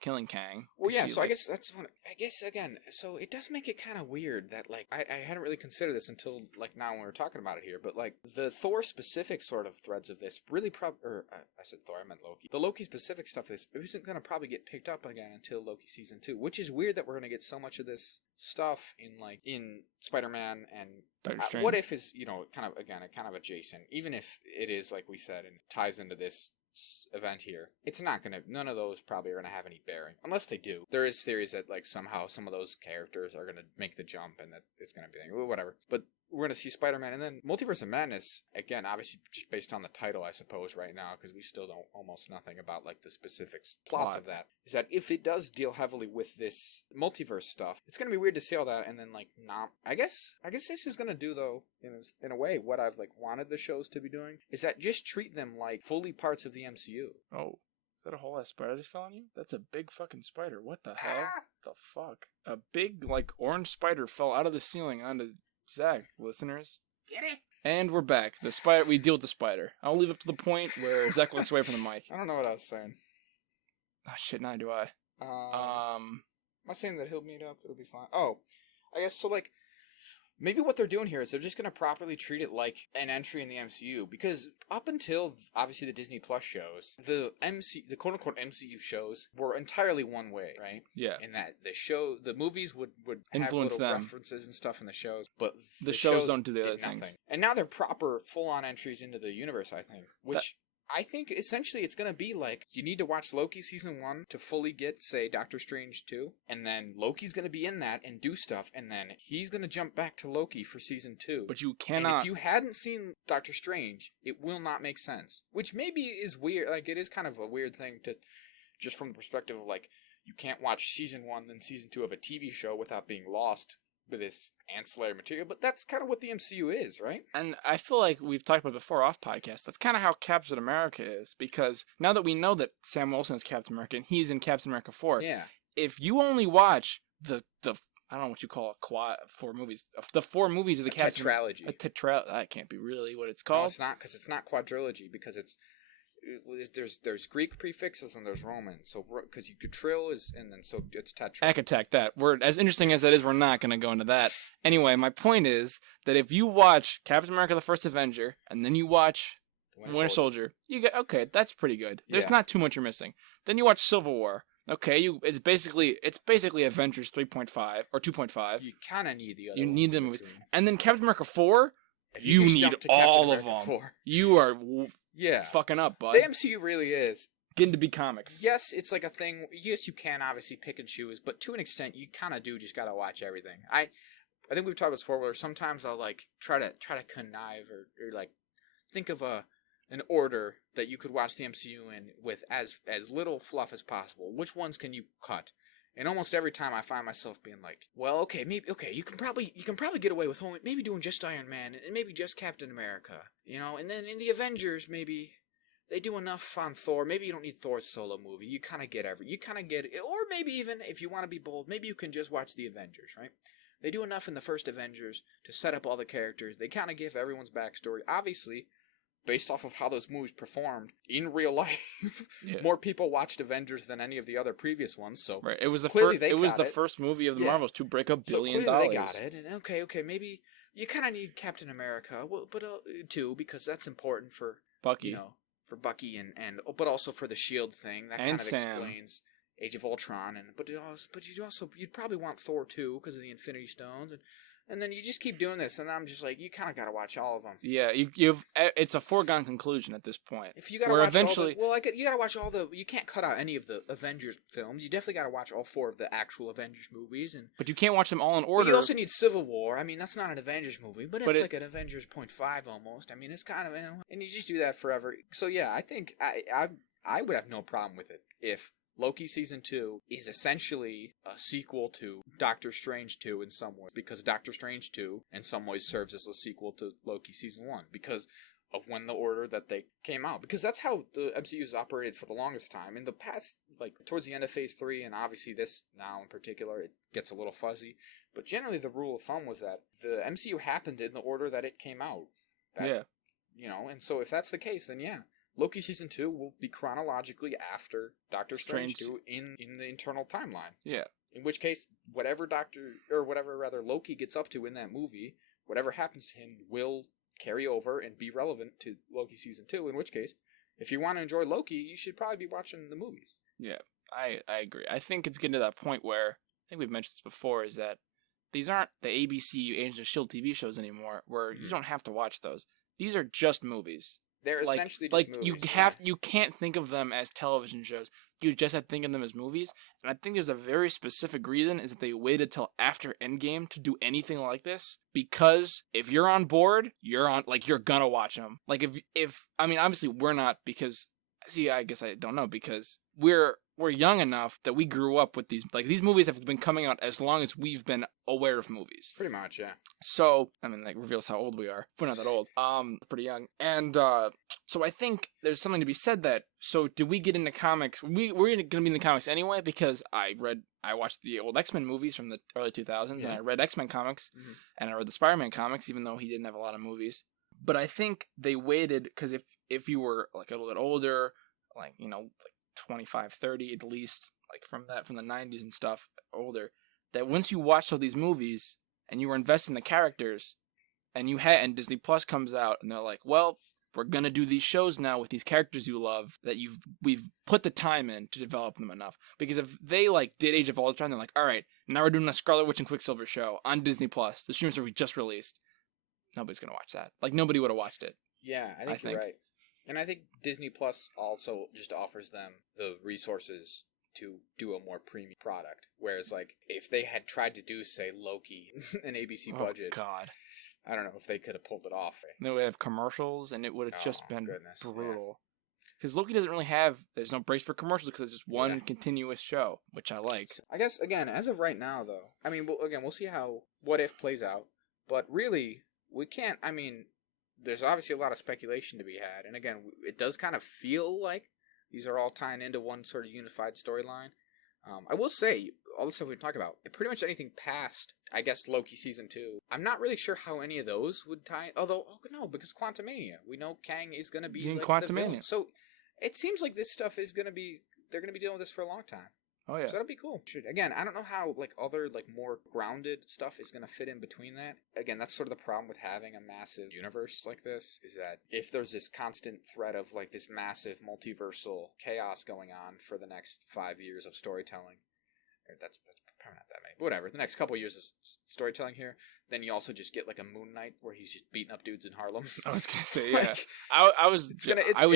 killing Kang. Well, yeah, She, so like, I guess again, so it does make it kind of weird that, like, I hadn't really considered this until, like, now when we were talking about it here, but, like, the Thor-specific sort of threads of this really I said Thor, I meant Loki. The Loki-specific stuff isn't going to probably get picked up again until Loki Season 2, which is weird that we're going to get so much of this stuff in Spider-Man and Doctor Strange. What If is, kind of adjacent, even if it is, like we said, and ties into this event here. It's not gonna, none of those probably are gonna have any bearing, unless they do. There is theories that, like, somehow some of those characters are gonna make the jump and that it's gonna be whatever. But we're gonna see Spider-Man, and then Multiverse of Madness, again, obviously just based on the title, I suppose, right now, because we still know almost nothing about, like, the specific plots of that, is that if it does deal heavily with this multiverse stuff, it's gonna be weird to see all that, and then, like, not, I guess this is gonna do, though, in a way, what I've, like, wanted the shows to be doing, is that just treat them like fully parts of the MCU. Oh. Is that a whole ass spider just fell on you? That's a big fucking spider. What the hell? The fuck? A big, like, orange spider fell out of the ceiling onto Zach, listeners. Get it? And we're back. The spider. We deal with the spider. I'll leave up to the point where Zach looks away from the mic. I don't know what I was saying. Oh shit, neither do I. Am I saying that he'll meet up? It'll be fine. Oh, I guess so. Like, maybe what they're doing here is they're just going to properly treat it like an entry in the MCU, because up until obviously the Disney Plus shows, the quote unquote MCU shows were entirely one way, right? Yeah. In that the movies would Influence have little them. references and stuff in the shows, but The shows don't do the other nothing. things. And now they're proper full on entries into the universe, I think, which. I think essentially it's going to be like, you need to watch Loki Season 1 to fully get, say, Doctor Strange 2, and then Loki's going to be in that and do stuff, and then he's going to jump back to Loki for Season 2. But you cannot... And if you hadn't seen Doctor Strange, it will not make sense. Which maybe is weird, like, it is kind of a weird thing to, just from the perspective of, like, you can't watch Season 1 and Season 2 of a TV show without being lost with this ancillary material, but that's kind of what the MCU is, right? And I feel like we've talked about before off podcast, that's kind of how Captain America is, because now that we know that Sam Wilson is Captain America and he's in Captain America 4, yeah. If you only watch the I don't know what you call it, 4 movies, the 4 movies of the Captain tetralogy. A tetralogy. That can't be really what it's called. No, it's not, because it's not quadrilogy, because there's Greek prefixes and there's Roman. So because you could trill is, and then so it's tetra. I could attack that word. As interesting as that is, we're not going to go into that. Anyway, my point is that if you watch Captain America: The First Avenger and then you watch Winter Soldier, you get okay. That's pretty good. There's not too much you're missing. Then you watch Civil War. Okay, it's basically Avengers 3.5 or 2.5. You kind of need the other. You need the movies, between. and then Captain America 4. You need all of them. 4. You are fucking up, bud. The MCU really is getting to be comics. Yes, it's like a thing. Yes, you can obviously pick and choose, but to an extent, you kind of do just gotta watch everything. I think we've talked about this before, where sometimes I'll like try to connive or like think of an order that you could watch the MCU in with as little fluff as possible. Which ones can you cut? And almost every time I find myself being like, well, okay, you can probably get away with maybe doing just Iron Man and maybe just Captain America, and then in the Avengers maybe they do enough on Thor. Maybe you don't need Thor's solo movie. You kind of get it, or maybe even if you want to be bold, maybe you can just watch the Avengers, right? They do enough in the first Avengers to set up all the characters. They kind of give everyone's backstory. Obviously, based off of how those movies performed in real life, more people watched Avengers than any of the other previous ones. So right, it was the first movie of the Marvels to break $1 billion. So clearly they got it, and okay, maybe you kind of need Captain America, but too, because that's important for Bucky, for Bucky and but also for the Shield thing that kind of explains Age of Ultron, but you'd probably want Thor too because of the Infinity Stones. And then you just keep doing this, and I'm just like, you kind of got to watch all of them. Yeah, it's a foregone conclusion at this point. If you got to watch eventually, you got to watch all the. You can't cut out any of the Avengers films. You definitely got to watch all 4 of the actual Avengers movies, but you can't watch them all in order. But you also need Civil War. I mean, that's not an Avengers movie, but it's like an Avengers 0.5 almost. I mean, it's kind of, and you just do that forever. So yeah, I think I would have no problem with it if Loki Season 2 is essentially a sequel to Doctor Strange 2 in some ways, because Doctor Strange 2 in some ways serves as a sequel to Loki Season 1, because of when the order that they came out. Because that's how the MCU has operated for the longest time. In the past, like towards the end of Phase 3, and obviously this now in particular, it gets a little fuzzy, but generally the rule of thumb was that the MCU happened in the order that it came out. And so if that's the case, then yeah. Loki season 2 will be chronologically after Doctor Strange Strange. 2 in the internal timeline. Yeah. In which case, whatever Loki gets up to in that movie, whatever happens to him will carry over and be relevant to Loki season 2. In which case, if you want to enjoy Loki, you should probably be watching the movies. Yeah, I agree. I think it's getting to that point where, I think we've mentioned this before, is that these aren't the ABC Agents of S.H.I.E.L.D. TV shows anymore, where you don't have to watch those. These are just movies. They're essentially just like movies. you can't think of them as television shows. You just have to think of them as movies. And I think there's a very specific reason is that they waited till after Endgame to do anything like this. Because if you're on board, you're gonna watch them. Like if I mean, obviously we're not, because see, I guess I don't know, because we're young enough that we grew up with these movies have been coming out as long as we've been aware of movies. Pretty much, yeah. So, I mean, that reveals how old we are. We're not that old. Pretty young. And, so I think there's something to be said that, so did we get into comics? We're going to be in the comics anyway, because I watched the old X-Men movies from the early 2000s, and I read X-Men comics, and I read the Spider-Man comics, even though he didn't have a lot of movies. But I think they waited, because if you were, like, a little bit older, like, you know, like 25, 30 at least, like from the 90s and stuff, older, that once you watched all these movies and you were invested in the characters, and Disney Plus comes out and they're like, well, we're gonna do these shows now with these characters you love that we've put the time in to develop them enough. Because if they like did Age of Ultron, they're like, all right, now we're doing a Scarlet Witch and Quicksilver show on Disney Plus, the streaming service we just released. Nobody's gonna watch that. Like, nobody would have watched it. Yeah, I think you're right. And I think Disney Plus also just offers them the resources to do a more premium product. Whereas, like, if they had tried to do, say, Loki, an ABC budget, God, I don't know if they could have pulled it off. They would have commercials, and it would have just been brutal. Yeah. Because Loki doesn't really have, there's no brace for commercials because it's just one continuous show, which I like. I guess, again, as of right now, though, I mean, we'll see how What If plays out. But really, we can't, I mean, there's obviously a lot of speculation to be had. And again, it does kind of feel like these are all tying into one sort of unified storyline. I will say, all the stuff we've talked about, pretty much anything past, I guess, Loki Season 2, I'm not really sure how any of those would tie in. Although, no, because Quantumania. We know Kang is going to be like, the villain. So it seems like this stuff is going to be, they're going to be dealing with this for a long time. Oh, yeah. So that'll be cool. Again, I don't know how, like, other, like, more grounded stuff is going to fit in between that. Again, that's sort of the problem with having a massive universe like this, is that if there's this constant threat of, like, this massive multiversal chaos going on for the next 5 years of storytelling, that's probably not that many, but whatever, the next couple of years of storytelling here, then you also just get, like, a Moon Knight where he's just beating up dudes in Harlem. I was going to say, yeah. Like, I was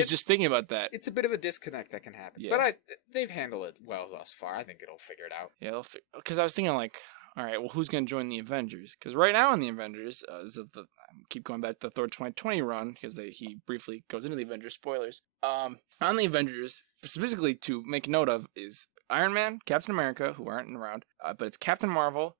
just thinking about that. It's a bit of a disconnect that can happen. Yeah. But they've handled it well thus far. I think it'll figure it out. Yeah, because I was thinking, like, all right, well, who's going to join the Avengers? Because right now in the Avengers, I keep going back to the Thor 2020 run, because he briefly goes into the Avengers, spoilers. On the Avengers, specifically to make note of, is Iron Man, Captain America, who aren't around, but it's Captain Marvel,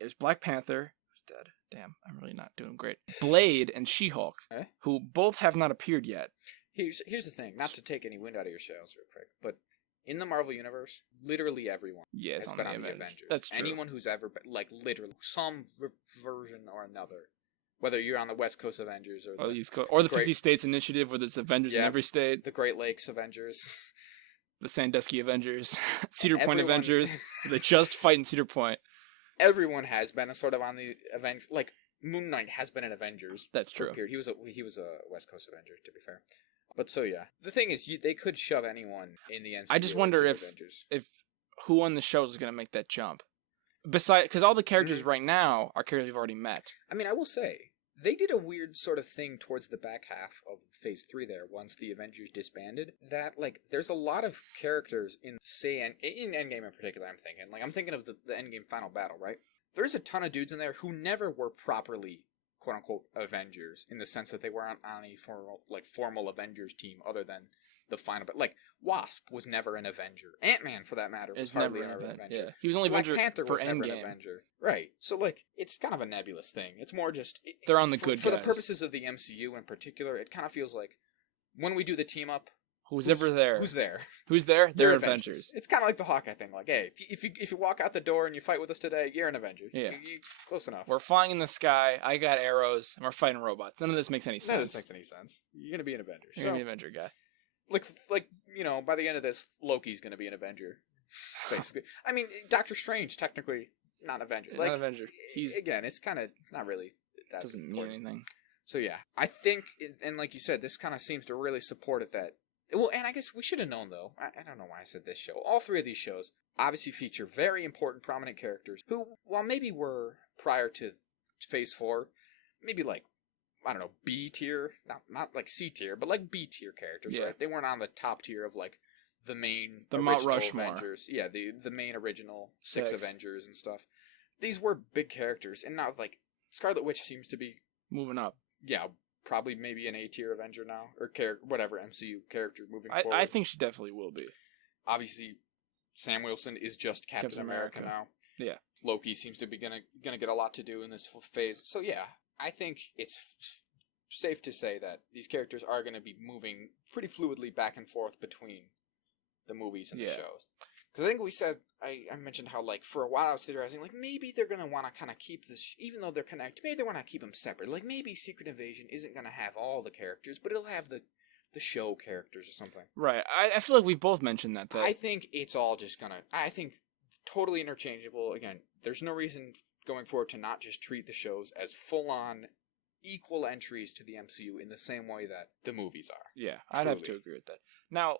there's Black Panther, who's dead. Damn, I'm really not doing great. Blade and She-Hulk, who both have not appeared yet. Here's the thing, not to take any wind out of your sails real quick, but in the Marvel Universe, literally everyone has been on the Avengers. That's true. Anyone who's ever been, like, literally, some version or another. Whether you're on the West Coast Avengers or the East Coast, or the 50 States Initiative, where there's Avengers in every state. The Great Lakes Avengers. The Sandusky Avengers. Cedar Point Avengers. They just fight in Cedar Point. Everyone has been a sort of on the Avengers. Like, Moon Knight has been in Avengers. That's true. He was a West Coast Avenger, to be fair. But so yeah, the thing is, they could shove anyone in the MCU. I just wonder if who on the show is going to make that jump. Besides, because all the characters right now are characters we've already met. I mean, I will say they did a weird sort of thing towards the back half of Phase 3 there, once the Avengers disbanded, that, like, there's a lot of characters in Endgame in particular, I'm thinking of the Endgame final battle, right? There's a ton of dudes in there who never were properly, quote-unquote, Avengers, in the sense that they weren't on a formal Avengers team other than the final, but, like, Wasp was never an Avenger. Ant-Man, for that matter, was hardly never an Avenger. Yeah. He was only Black Avenger Panther for was never an Endgame. Avenger. Right. So, like, it's kind of a nebulous thing. It's more just... They're on the good guys. For the purposes of the MCU in particular, it kind of feels like when we do the team-up, Who's ever there? Who's there? Who's there? They're You're Avengers. It's kind of like the Hawkeye thing. Like, hey, if you walk out the door and you fight with us today, you're an Avenger. Yeah. You close enough. We're flying in the sky. I got arrows, and we're fighting robots. None of this makes any sense. None of this makes any sense. You're gonna be an Avenger. You're gonna be an Avenger guy. Like by the end of this, Loki's gonna be an Avenger. Basically, I mean, Doctor Strange technically not an Avenger. Not an Avenger. He's again, it's not really. That doesn't important. mean anything. So yeah, I think, and like you said, this kind of seems to really support it. That well, and I guess we should have known though. I don't know why I said this show. All three of these shows obviously feature very important, prominent characters who, while maybe were prior to Phase 4, maybe like I don't know, B tier, not like C tier, but like B tier characters. Yeah. Right? They weren't on the top tier of like the main Mount original Rushmore. Avengers. Yeah, the main original six Six. Avengers and stuff. These were big characters, and now like Scarlet Witch seems to be Moving up. yeah, probably maybe an A tier Avenger now, or whatever MCU character moving forward. I think she definitely will be. Obviously, Sam Wilson is just Captain America now. Yeah. Loki seems to be gonna get a lot to do in this phase. So yeah, I think it's safe to say that these characters are going to be moving pretty fluidly back and forth between the movies and the shows. Because I think we said, I mentioned how, like, for a while I was theorizing, like, maybe they're going to want to kind of keep this, even though they're connected, maybe they want to keep them separate. Like, maybe Secret Invasion isn't going to have all the characters, but it'll have the show characters or something. Right. I feel like we both mentioned that. I think it's all just going to, I think, totally interchangeable. Again, there's no reason going forward to not just treat the shows as full-on equal entries to the MCU in the same way that the movies are. Yeah, I'd have to agree with that. Now,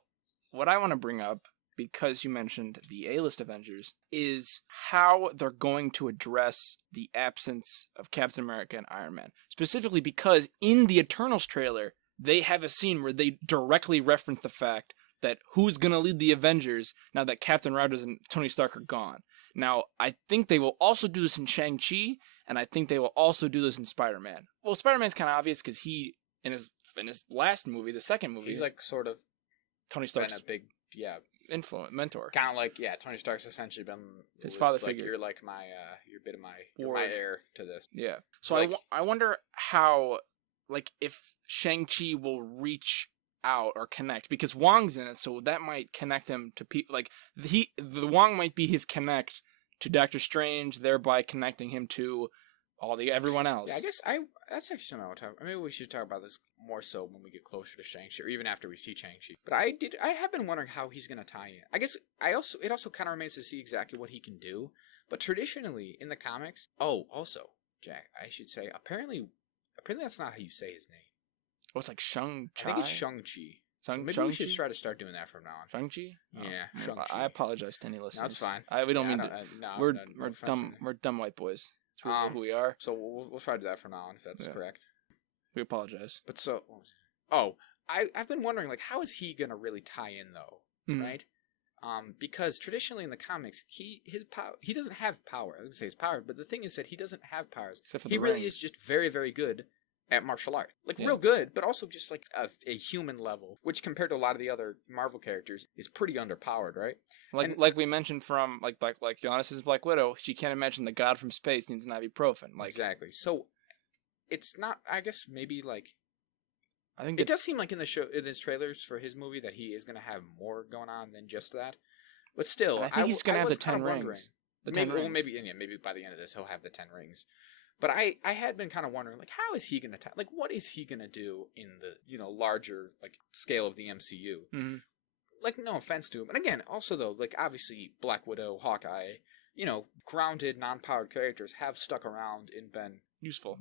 what I want to bring up, because you mentioned the A-list Avengers, is how they're going to address the absence of Captain America and Iron Man. Specifically because in the Eternals trailer, they have a scene where they directly reference the fact that who's going to lead the Avengers now that Captain Rogers and Tony Stark are gone. Now, I think they will also do this in Shang-Chi, and I think they will also do this in Spider-Man. Well, Spider-Man's kind of obvious because he, in his last movie, the second movie, he's like sort of Tony Stark's been a big, mentor. Kind of like, Tony Stark's essentially been his father like, figure. You're like my, you're a bit of my heir to this. Yeah. So like, I wonder how, like, if Shang-Chi will reach out or connect, because Wong's in it, so that might connect him to people. Like, the Wong might be his connect to Doctor Strange, thereby connecting him to everyone else. Yeah, I guess that's actually something I want to talk about. Maybe we should talk about this more so when we get closer to Shang-Chi, or even after we see Shang-Chi. But I have been wondering how he's going to tie in. I guess it also kind of remains to see exactly what he can do. But traditionally in the comics, also, Jack, I should say, apparently that's not how you say his name. Oh, it's like Shang-Chi? I think it's Shang-Chi. So maybe we should try to start doing that from now on. Shang-Chi? Oh, yeah, Shang-Chi. I apologize to any listeners. No, it's fine. We don't mean to. We're dumb. We're We're dumb white boys. That's who we are. So we'll try to do that from now on, if that's correct. We apologize. But so, I've been wondering, like, how is he gonna really tie in though, right? Because traditionally in the comics, he doesn't have power. I was gonna say his power, but the thing is that he doesn't have powers. He really is just very, very good at martial art, like real good, but also just like a human level, which compared to a lot of the other Marvel characters is pretty underpowered, right? Like we mentioned from like Giannis's Black Widow, she can't imagine the god from space needs an ibuprofen. Like exactly. So it's not. I guess maybe like. I think it does seem like in his trailers for his movie that he is going to have more going on than just that. But still, I think he's going to have the 10 rings. Maybe by the end of this he'll have the 10 rings. But I had been kind of wondering, like, how is he going to like, what is he going to do in the larger like scale of the MCU? Mm-hmm. Like, no offense to him, and again, also though, like obviously Black Widow, Hawkeye, grounded, non-powered characters have stuck around and been useful,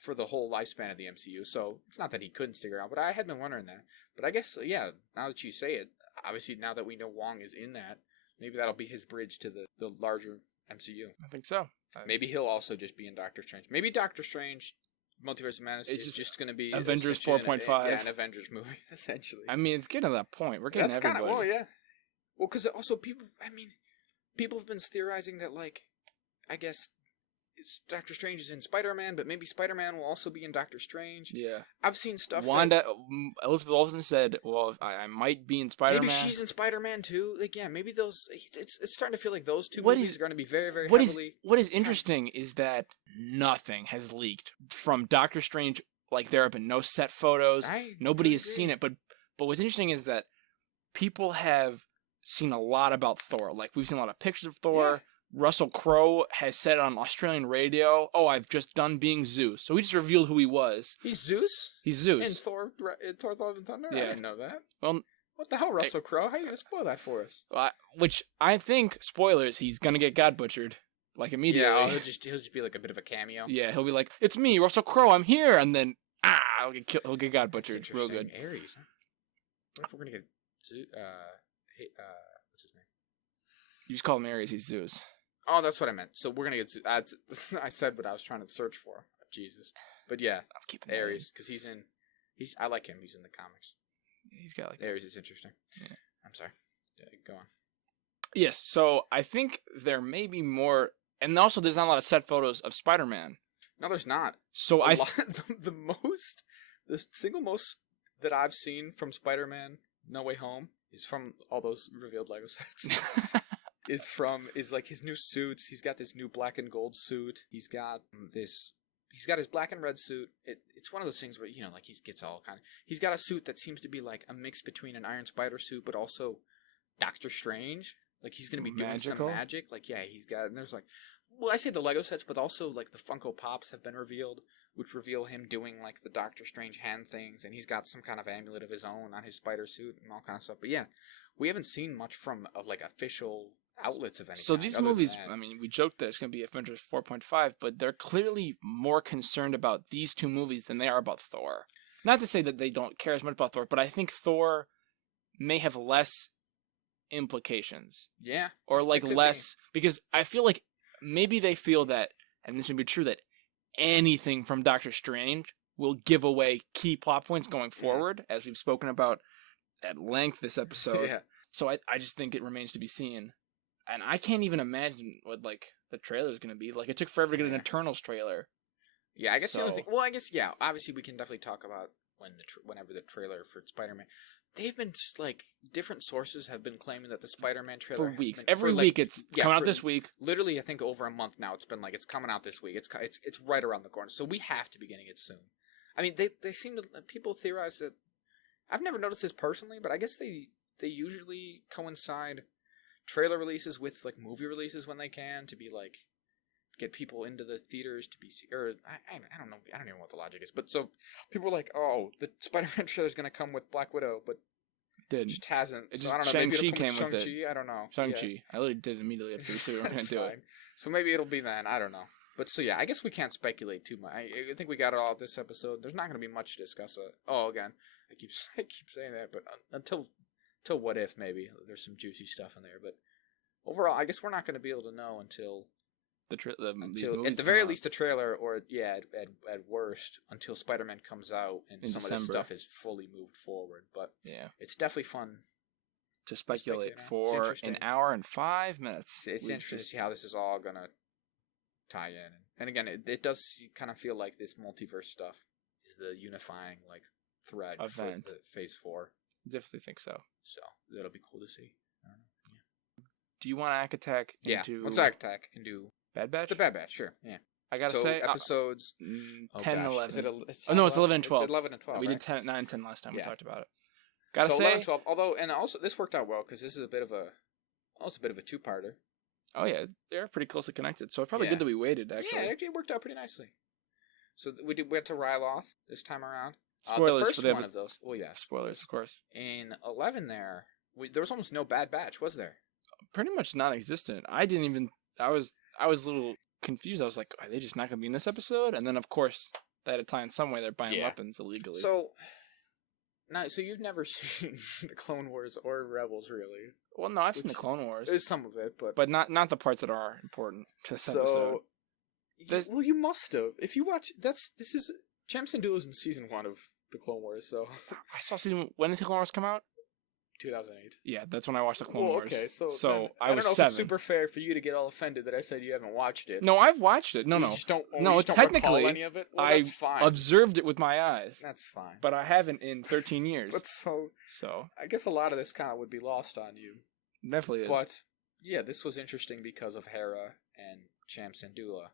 for the whole lifespan of the MCU. So it's not that he couldn't stick around, but I had been wondering that. But I guess, now that you say it, obviously now that we know Wong is in that, maybe that'll be his bridge to the larger MCU. I think so. Maybe he'll also just be in Doctor Strange. Maybe Doctor Strange, Multiverse of Madness, is just going to be Avengers 4.5. An Avengers movie, essentially. I mean, it's getting to that point. We're getting everybody. Well, because also people have been theorizing that, like, I guess Doctor Strange is in Spider-Man, but maybe Spider-Man will also be in Doctor Strange. Yeah. I've seen stuff Elizabeth Olsen said, well, I might be in Spider-Man. Maybe she's in Spider-Man too. Like, maybe those... It's starting to feel like those two movies are going to be very, very heavily... What is interesting is that nothing has leaked from Doctor Strange. Like, there have been no set photos. Nobody has seen it, but But what's interesting is that people have seen a lot about Thor. Like, we've seen a lot of pictures of Thor. Yeah. Russell Crowe has said on Australian radio, "Oh, I've just done being Zeus." So he just revealed who he was. He's Zeus? He's Zeus. In Thor Love and Thunder? Yeah. I didn't know that. Well, What the hell, Russell Crowe? How are you going to spoil that for us? which I think, spoilers, he's gonna get God butchered, like, immediately. Yeah, he'll just be like a bit of a cameo. Yeah, he'll be like, "It's me, Russell Crowe. I'm here," and then he'll get God butchered. Real good. Ares. Huh? What if we're gonna get what's his name? You just call him Ares. He's Zeus. Oh, that's what I meant. So we're gonna get. I said what I was trying to search for. Jesus, but yeah, I'm keeping Ares because he's. I like him. He's in the comics. He's got like Ares is interesting. Yeah. I'm sorry. Yeah, go on. Yes. So I think there may be more, and also there's not a lot of set photos of Spider-Man. No, there's not. So the single most that I've seen from Spider-Man No Way Home is from all those revealed Lego sets. is like his new suits. He's got this new black and gold suit. He's got his black and red suit. It's one of those things where, you know, like, he gets all kind of... He's got a suit that seems to be like a mix between an Iron Spider suit, but also Doctor Strange. Like, he's going to be doing some magic. Like, yeah, he's got... And there's like... Well, I say the Lego sets, but also, like, the Funko Pops have been revealed, which reveal him doing, like, the Doctor Strange hand things, and he's got some kind of amulet of his own on his spider suit and all kind of stuff. But yeah, we haven't seen much from, like, official outlets of any So kind, these movies, I mean, we joked that it's going to be Avengers 4.5, but they're clearly more concerned about these two movies than they are about Thor. Not to say that they don't care as much about Thor, but I think Thor may have less implications. Yeah. Or, like, less... Because I feel like maybe they feel that, and this would be true, that anything from Doctor Strange will give away key plot points going forward, as we've spoken about at length this episode. Yeah. So I just think it remains to be seen. And I can't even imagine what, like, the trailer is going to be. Like, it took forever to get an Eternals trailer. Yeah, I guess the only thing... Well, I guess, yeah, obviously we can definitely talk about whenever the trailer for Spider-Man... They've been, like, different sources have been claiming that the Spider-Man trailer for weeks. Every week it's coming out this week. Literally, I think over a month now it's been like, it's coming out this week. It's right around the corner. So we have to be getting it soon. I mean, they seem to... People theorize that... I've never noticed this personally, but I guess they usually coincide trailer releases with, like, movie releases when they can, to be like, get people into the theaters to be, or I don't know, I don't even know what the logic is, but so people are like, oh, the Spider-Man trailer's gonna come with Black Widow, but it just hasn't. It so just, I don't know, Shang-Chi maybe it'll come came with Shang-Chi, I don't know. Shang-Chi. Yeah. I literally did it immediately after we said we were gonna do it. So maybe it'll be then, I don't know. But so yeah, I guess we can't speculate too much. I think we got it all this episode. There's not gonna be much to discuss. Again, I keep saying that, but until What If, maybe there's some juicy stuff in there, but overall, I guess we're not going to be able to know until at the very least the trailer, or at worst until Spider-Man comes out and some of this stuff is fully moved forward. But yeah, it's definitely fun to speculate for an hour and 5 minutes. It's interesting to see how this is all going to tie in. And again, it does kind of feel like this multiverse stuff is the unifying, like, thread event for Phase 4. Definitely think so. So that'll be cool to see. I don't know. Yeah. Do you want Ack Attack into... let's Ack Attack into... Bad Batch? The Bad Batch, sure. Yeah. I gotta say... episodes... 10 and 11. Is it it's 11 and 12. It's 11 and 12, We right? did 9 and 10 last time we talked about it. Gotta say... 11 and 12. Although, and also, this worked out well, because this is a bit of a two-parter. Oh, yeah. They're pretty closely connected, so it's probably good that we waited, actually. Yeah, it worked out pretty nicely. So we went to Ryloth this time around. Spoilers the first for the one of those. Well, yeah. Spoilers, of course. In 11 there was almost no Bad Batch, was there? Pretty much non-existent. I didn't even... I was a little confused. I was like, are they just not going to be in this episode? And then, of course, they had to tie in some way they're buying weapons illegally. So you've never seen the Clone Wars or Rebels, really? Well, no, I've seen the Clone Wars. There's some of it, but not the parts that are important to this episode. Well, you must have. If you watch... This is... Champs and Duels in Season 1 of the Clone Wars, so... I saw when did the Clone Wars come out? 2008. Yeah, that's when I watched the Clone Wars. Okay, so I don't was know 7. If it's super fair for you to get all offended that I said you haven't watched it. No, I've watched it. No. Technically, any of it? Well, I that's fine. observed it with my eyes. That's fine. But I haven't in 13 years. But so I guess a lot of this kind of would be lost on you. Definitely is. But yeah, this was interesting because of Hera and Cham Syndulla,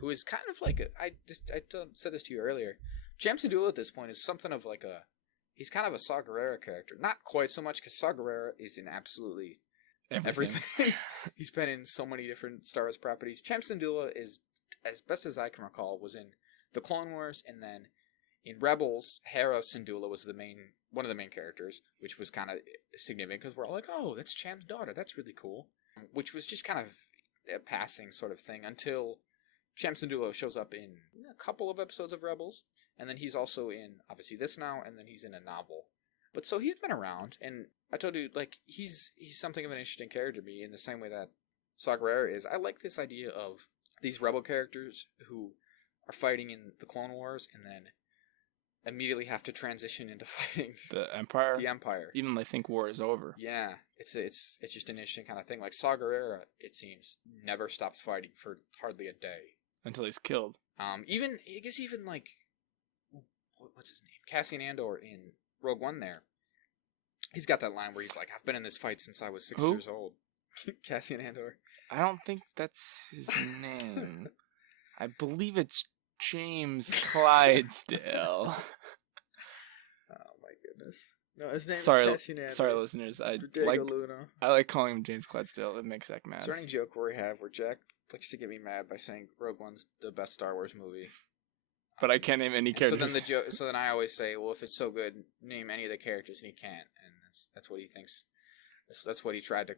who is kind of like I said this to you earlier. Cham Syndulla at this point is something of like he's kind of a Saw Gerrera character. Not quite so much, because Saw Gerrera is in absolutely everything. He's been in so many different Star Wars properties. Cham Syndulla is, as best as I can recall, was in the Clone Wars, and then in Rebels, Hera Syndulla was one of the main characters, which was kind of significant because we're all like, oh, that's Cham's daughter. That's really cool. Which was just kind of a passing sort of thing until Cham Syndulla shows up in a couple of episodes of Rebels, and then he's also in, obviously, this now, and then he's in a novel. But so he's been around, and I told you, like, he's something of an interesting character to me in the same way that Saw Gerrera is. I like this idea of these rebel characters who are fighting in the Clone Wars and then immediately have to transition into fighting the Empire. The Empire. Even when they think war is over. Yeah, it's just an interesting kind of thing. Like Saw Gerrera, it seems, never stops fighting for hardly a day until he's killed. Even like what's his name? Cassian Andor in Rogue One. There, he's got that line where he's like, "I've been in this fight since I was 6 years old." Cassian Andor. I don't think that's his name. I believe it's James Clydesdale. Oh my goodness. No, his name's Sorry, Cassian Andor. sorry, listeners. I like calling him James Clydesdale. It makes Zach mad. It's a running joke we have where Jack likes to get me mad by saying Rogue One's the best Star Wars movie. But I can't name any characters. So then I always say, well, if it's so good, name any of the characters, and he can't, and that's what he thinks. That's what he tried to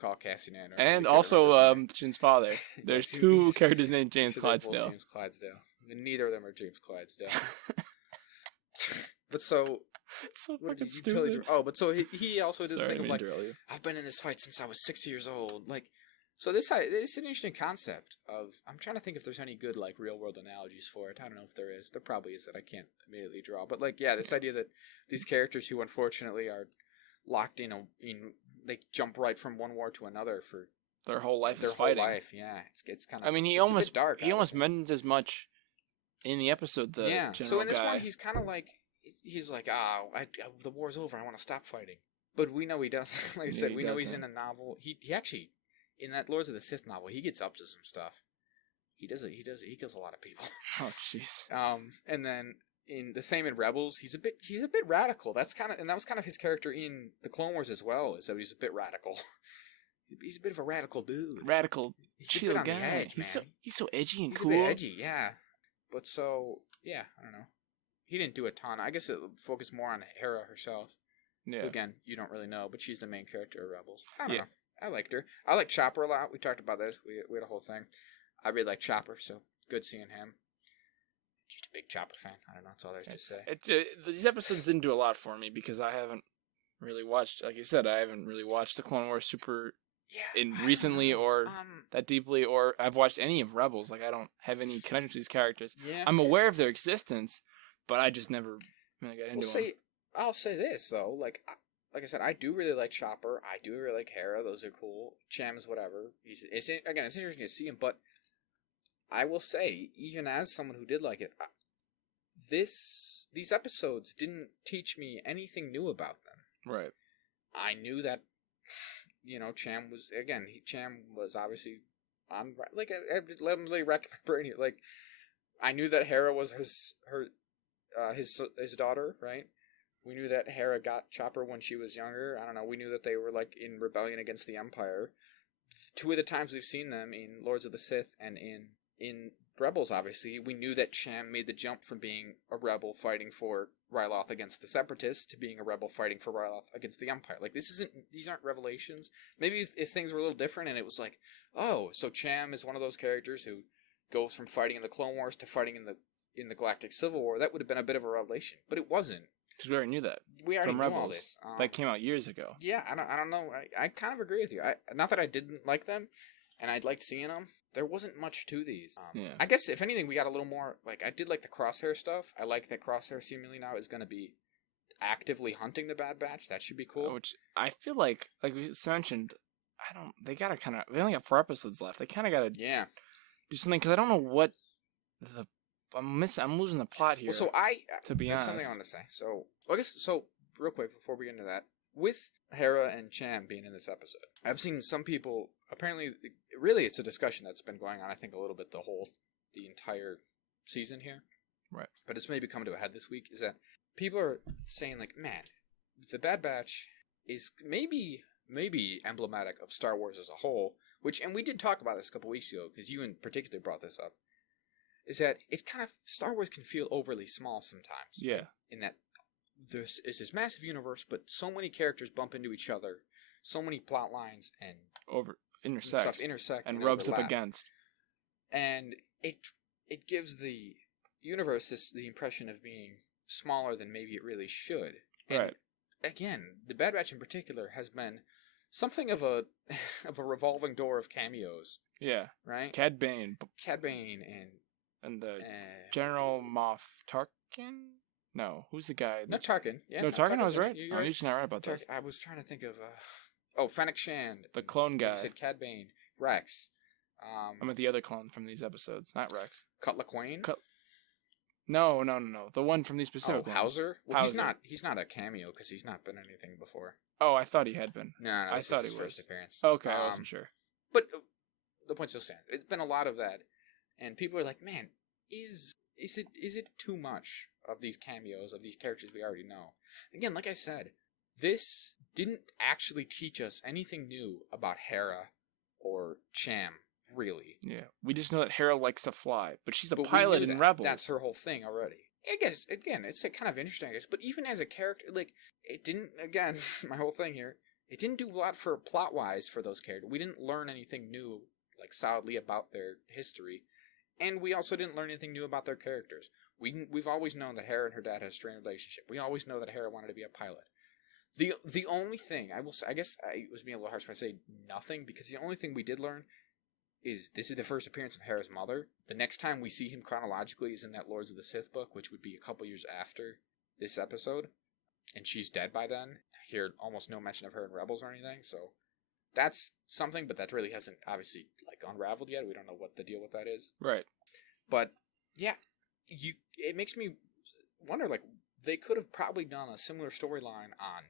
call Cassian Andor. And also Jin's father. There's two characters named James Clydesdale. James Clydesdale. And neither of them are James Clydesdale. But so... It's so fucking stupid. But so he also did the thing of like, I've been in this fight since I was 6 years old. Like, so it's an interesting concept of, I'm trying to think if there's any good like real world analogies for it. I don't know if there is. There probably is that I can't immediately draw. But like, yeah, this idea that these characters who unfortunately are locked in they jump right from one war to another for their whole life. Their is whole fighting. life, yeah. It's kind of. I mean, he almost mentions as much in the episode. So in this one, he's kind of like, he's like, the war's over. I want to stop fighting. But we know he doesn't. Like I said, we know he's in a novel. He actually, in that Lords of the Sith novel, he gets up to some stuff. He kills a lot of people. Oh jeez. And then in the same in Rebels, he's a bit radical. That was kind of his character in the Clone Wars as well. Is that he's a bit radical. He's a bit of a radical dude. Chill guy. Edge, he's so edgy and he's cool. A bit edgy, yeah. But so yeah, I don't know. He didn't do a ton. I guess it focused more on Hera herself. Yeah. Who, again, you don't really know, but she's the main character of Rebels. I don't know. I liked her. I like Chopper a lot. We talked about this. We had a whole thing. I really like Chopper, so good seeing him. Just a big Chopper fan. I don't know. That's all there's to say. These episodes didn't do a lot for me because I haven't really watched, like you said, I haven't really watched the Clone Wars recently or that deeply, or I've watched any of Rebels. Like, I don't have any connection to these characters. Yeah. I'm aware of their existence, but I just never really got into them. I'll say this, though. Like I said, I do really like Chopper. I do really like Hera. Those are cool. Cham's whatever. It's interesting to see him, but I will say, even as someone who did like it, these episodes didn't teach me anything new about them. Right. I knew that, Cham was obviously on, like, I let him really rack my brain here. Like, I knew that Hera was his daughter, right? We knew that Hera got Chopper when she was younger. I don't know. We knew that they were, like, in rebellion against the Empire. Two of the times we've seen them in Lords of the Sith and in Rebels, obviously, we knew that Cham made the jump from being a rebel fighting for Ryloth against the Separatists to being a rebel fighting for Ryloth against the Empire. Like, these aren't revelations. Maybe if things were a little different and it was like, oh, so Cham is one of those characters who goes from fighting in the Clone Wars to fighting in the Galactic Civil War, that would have been a bit of a revelation. But it wasn't. Because we already knew that. We already knew all this. That came out years ago. Yeah, I don't know. I kind of agree with you. Not that I didn't like them, and I'd liked seeing them. There wasn't much to these. I guess, if anything, we got a little more... Like, I did like the Crosshair stuff. I like that Crosshair seemingly now is going to be actively hunting the Bad Batch. That should be cool. Which I feel like we mentioned, they got to kind of... We only got 4 episodes left. They kind of got to do something, because I don't know what the... I'm losing the plot here. Well, so to be honest, something I want to say. So, real quick before we get into that, with Hera and Cham being in this episode, I've seen some people, apparently, really it's a discussion that's been going on, I think, a little bit the entire season here. Right. But it's maybe come to a head this week, is that people are saying like, man, the Bad Batch is maybe emblematic of Star Wars as a whole. And we did talk about this a couple weeks ago because you in particular brought this up. Is that it kind of Star Wars can feel overly small sometimes. Yeah. In that this is this massive universe, but so many characters bump into each other, so many plot lines and intersect and rubs overlap. up against, and it gives the universe the impression of being smaller than maybe it really should. And right. Again, the Bad Batch in particular has been something of a revolving door of cameos. Yeah. Right. Cad Bane and the General Moff Tarkin. No, who's the guy? No, Tarkin. Yeah, no, Tarkin. I was right. You're I'm right. usually not right about this. I was trying to think of Fennec Shand, the clone guy. You said Cad Bane, Rex. I'm at the other clone from these episodes, not Rex. Cutler Quain. No. The one from these specific ones. Hauser. Well, Hauser. He's not a cameo because he's not been anything before. Oh, I thought he had been. No, I thought he was. First appearance. Okay, I wasn't sure. But the point still stands. It's been a lot of that, and people are like, "Man, is it too much of these cameos of these characters we already know?" Again, like I said, this didn't actually teach us anything new about Hera or Cham, really. Yeah, we just know that Hera likes to fly, but she's a pilot in Rebels. That's her whole thing already. I guess, again, it's kind of interesting, I guess, but even as a character, like, it didn't, again, my whole thing here, it didn't do a lot for plot-wise for those characters. We didn't learn anything new, like, solidly about their history, and we also didn't learn anything new about their characters. We've always known that Hera and her dad had a strained relationship. We always know that Hera wanted to be a pilot. The only thing, I will say, I guess I was being a little harsh when I say nothing, because the only thing we did learn is this is the first appearance of Hera's mother. The next time we see him chronologically is in that Lords of the Sith book, which would be a couple years after this episode. And she's dead by then. I hear almost no mention of her in Rebels or anything, so that's something, but that really hasn't obviously like unraveled yet. We don't know what the deal with that is. Right. But yeah, it makes me wonder, like, they could have probably done a similar storyline on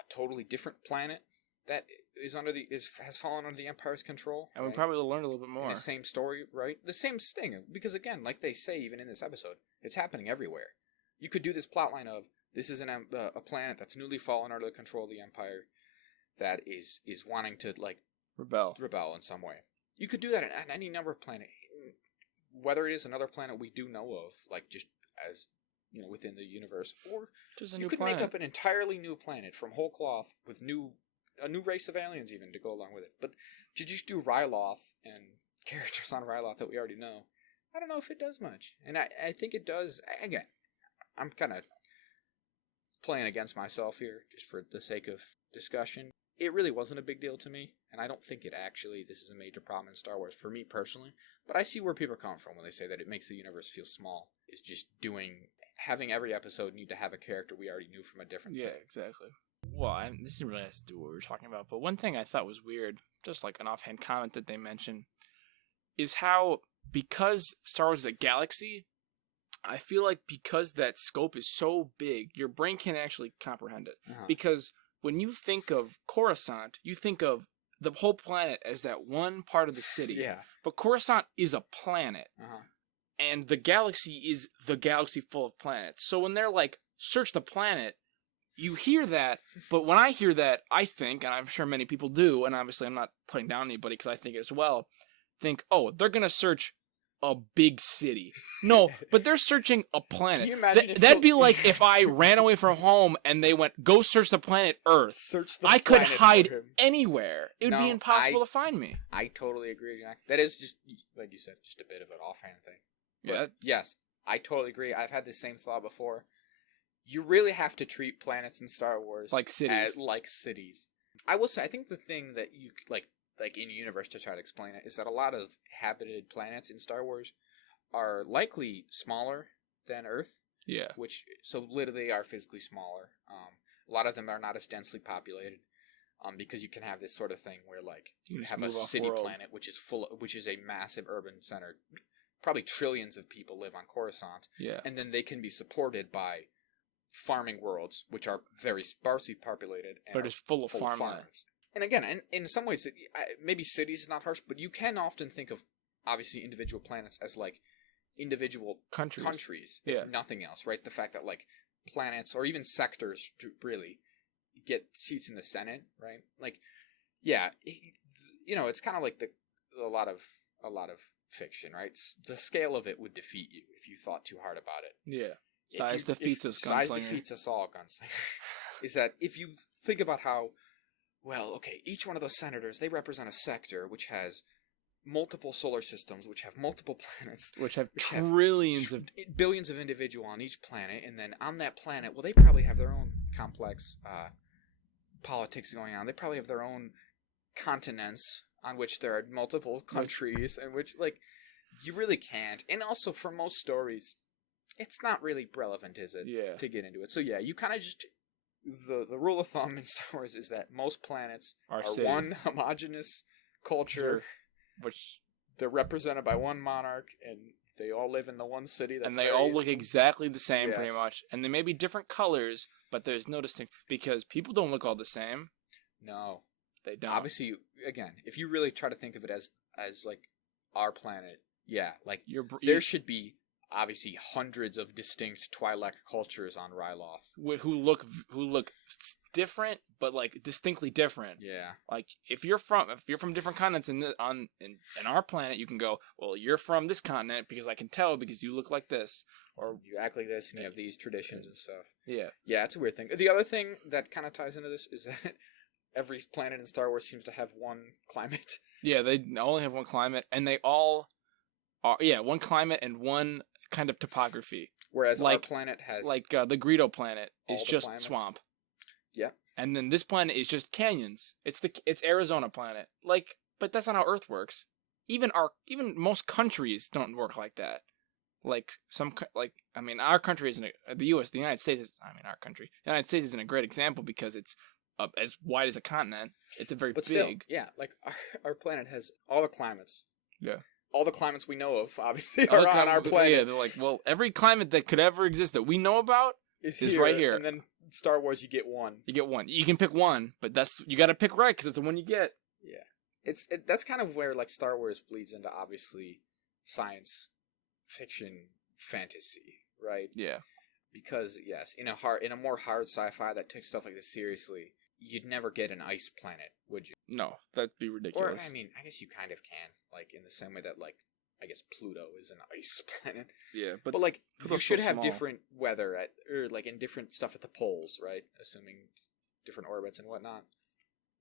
a totally different planet that is has fallen under the Empire's control, and we probably learned a little bit more. The same story, right? The same thing, because again, like they say, even in this episode, it's happening everywhere. You could do this plotline of this is a planet that's newly fallen under the control of the Empire, that is wanting to like rebel in some way. You could do that on any number of planets, whether it is another planet we do know of, like just as you know within the universe, or just you could make up an entirely new planet from whole cloth with a new race of aliens even to go along with it. But to just do Ryloth and characters on Ryloth that we already know, I don't know if it does much. And I think it does. Again, I'm kind of playing against myself here just for the sake of discussion. It really wasn't a big deal to me, and I don't think this is a major problem in Star Wars for me personally, but I see where people are coming from when they say that it makes the universe feel small. Is just having every episode need to have a character we already knew from a different thing. Exactly. Well, this isn't really has to do with what we were talking about, but one thing I thought was weird, just like an offhand comment that they mentioned, is how, because Star Wars is a galaxy, I feel like because that scope is so big, your brain can't actually comprehend it. Uh-huh. Because when you think of Coruscant, you think of the whole planet as that one part of the city. Yeah. But Coruscant is a planet. Uh-huh. And the galaxy is the galaxy full of planets. So when they're like, search the planet, you hear that, but when I hear that, I think, and I'm sure many people do, and obviously I'm not putting down anybody because I think it as well, think, oh, they're going to search a big city. No, but they're searching a planet. Can you imagine that'd be like if I ran away from home and they went, go search the planet Earth. Search the I planet could hide for him. anywhere. It would be impossible to find me. I totally agree. That is just, like you said, just a bit of an offhand thing. But yeah. Yes, I totally agree. I've had the same thought before. You really have to treat planets in Star Wars like cities. Like cities. I will say, I think the thing that you like in universe to try to explain it is that a lot of habited planets in Star Wars are likely smaller than Earth. Yeah. So literally are physically smaller. A lot of them are not as densely populated. Because you can have this sort of thing where like you have a city planet which is a massive urban center. Probably trillions of people live on Coruscant. Yeah. And then they can be supported by farming worlds, which are very sparsely populated and but it's full of farms. And again, in some ways, maybe cities is not harsh, but you can often think of obviously individual planets as like individual countries, if nothing else, right? The fact that like planets or even sectors to really get seats in the Senate, right? Like, yeah, it's kind of like a lot of fiction, right? The scale of it would defeat you if you thought too hard about it. Yeah. Size defeats us, gunslinger. Size defeats us all, gunslinger. Is that if you think about how, well, okay, each one of those senators, they represent a sector which has multiple solar systems, which have multiple planets, which have billions of individual on each planet, and then on that planet, well, they probably have their own complex politics going on. They probably have their own continents on which there are multiple countries, and which, like, you really can't. And also, for most stories, it's not really relevant, is it? Yeah. To get into it. So yeah, you kind of just the rule of thumb in Star Wars is that most planets are one homogeneous culture. Which they're represented by one monarch, and they all live in the one city. That's and they all look exactly the same, pretty much. And they may be different colors, but there's no distinct because people don't look all the same. No, they don't. Obviously, again, if you really try to think of it as like our planet, yeah, like there should be obviously hundreds of distinct Twi'lek cultures on Ryloth who look different, but like distinctly different. Yeah. Like if you're from different continents in our planet, you can go, well, you're from this continent because I can tell because you look like this, or you act like this and you have these traditions and stuff. Yeah. Yeah, it's a weird thing. The other thing that kind of ties into this is that every planet in Star Wars seems to have one climate. Yeah, they only have one climate, and they all are one climate and one kind of topography. Whereas our planet has the Greedo planet is just planets. Swamp. Yeah. And then this planet is just canyons. It's Arizona planet. Like, but that's not how Earth works. Even most countries don't work like that. Like our country isn't the U.S. The United States. Our country. The United States isn't a great example because it's as wide as a continent. It's a very big. Still, yeah, like our planet has all the climates. Yeah. All the climates we know of, obviously, are on our planet. Yeah, they're like, well, every climate that could ever exist that we know about is right here. And then Star Wars, you get one. You get one. You can pick one, but you got to pick right because it's the one you get. Yeah, that's kind of where like Star Wars bleeds into obviously science fiction fantasy, right? Yeah. Because yes, in a more hard sci-fi that took stuff like this seriously, you'd never get an ice planet, would you? No, that'd be ridiculous. Or, I guess you kind of can, like, in the same way that, like, I guess Pluto is an ice planet. Yeah, but like, Pluto's you should so have small. different weather or like, in different stuff at the poles, right? Assuming different orbits and whatnot.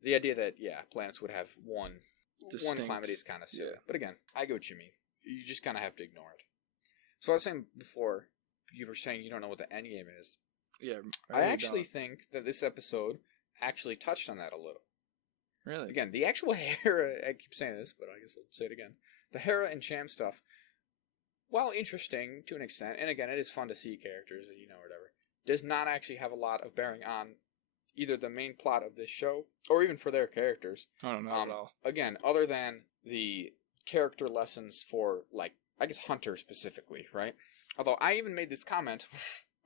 The idea that, planets would have one climate is kind of silly. Yeah. But again, I get what you mean. You just kind of have to ignore it. So I was saying before, you were saying you don't know what the end game is. Yeah, I actually think that this episode actually touched on that a little. Really? Again, the actual Hera, I keep saying this, but I guess I'll say it again. The Hera and Cham stuff, while interesting to an extent, and again, it is fun to see characters, or whatever, does not actually have a lot of bearing on either the main plot of this show, or even for their characters. I don't know at all. Again, other than the character lessons for, like, I guess Hunter specifically, right? Although I even made this comment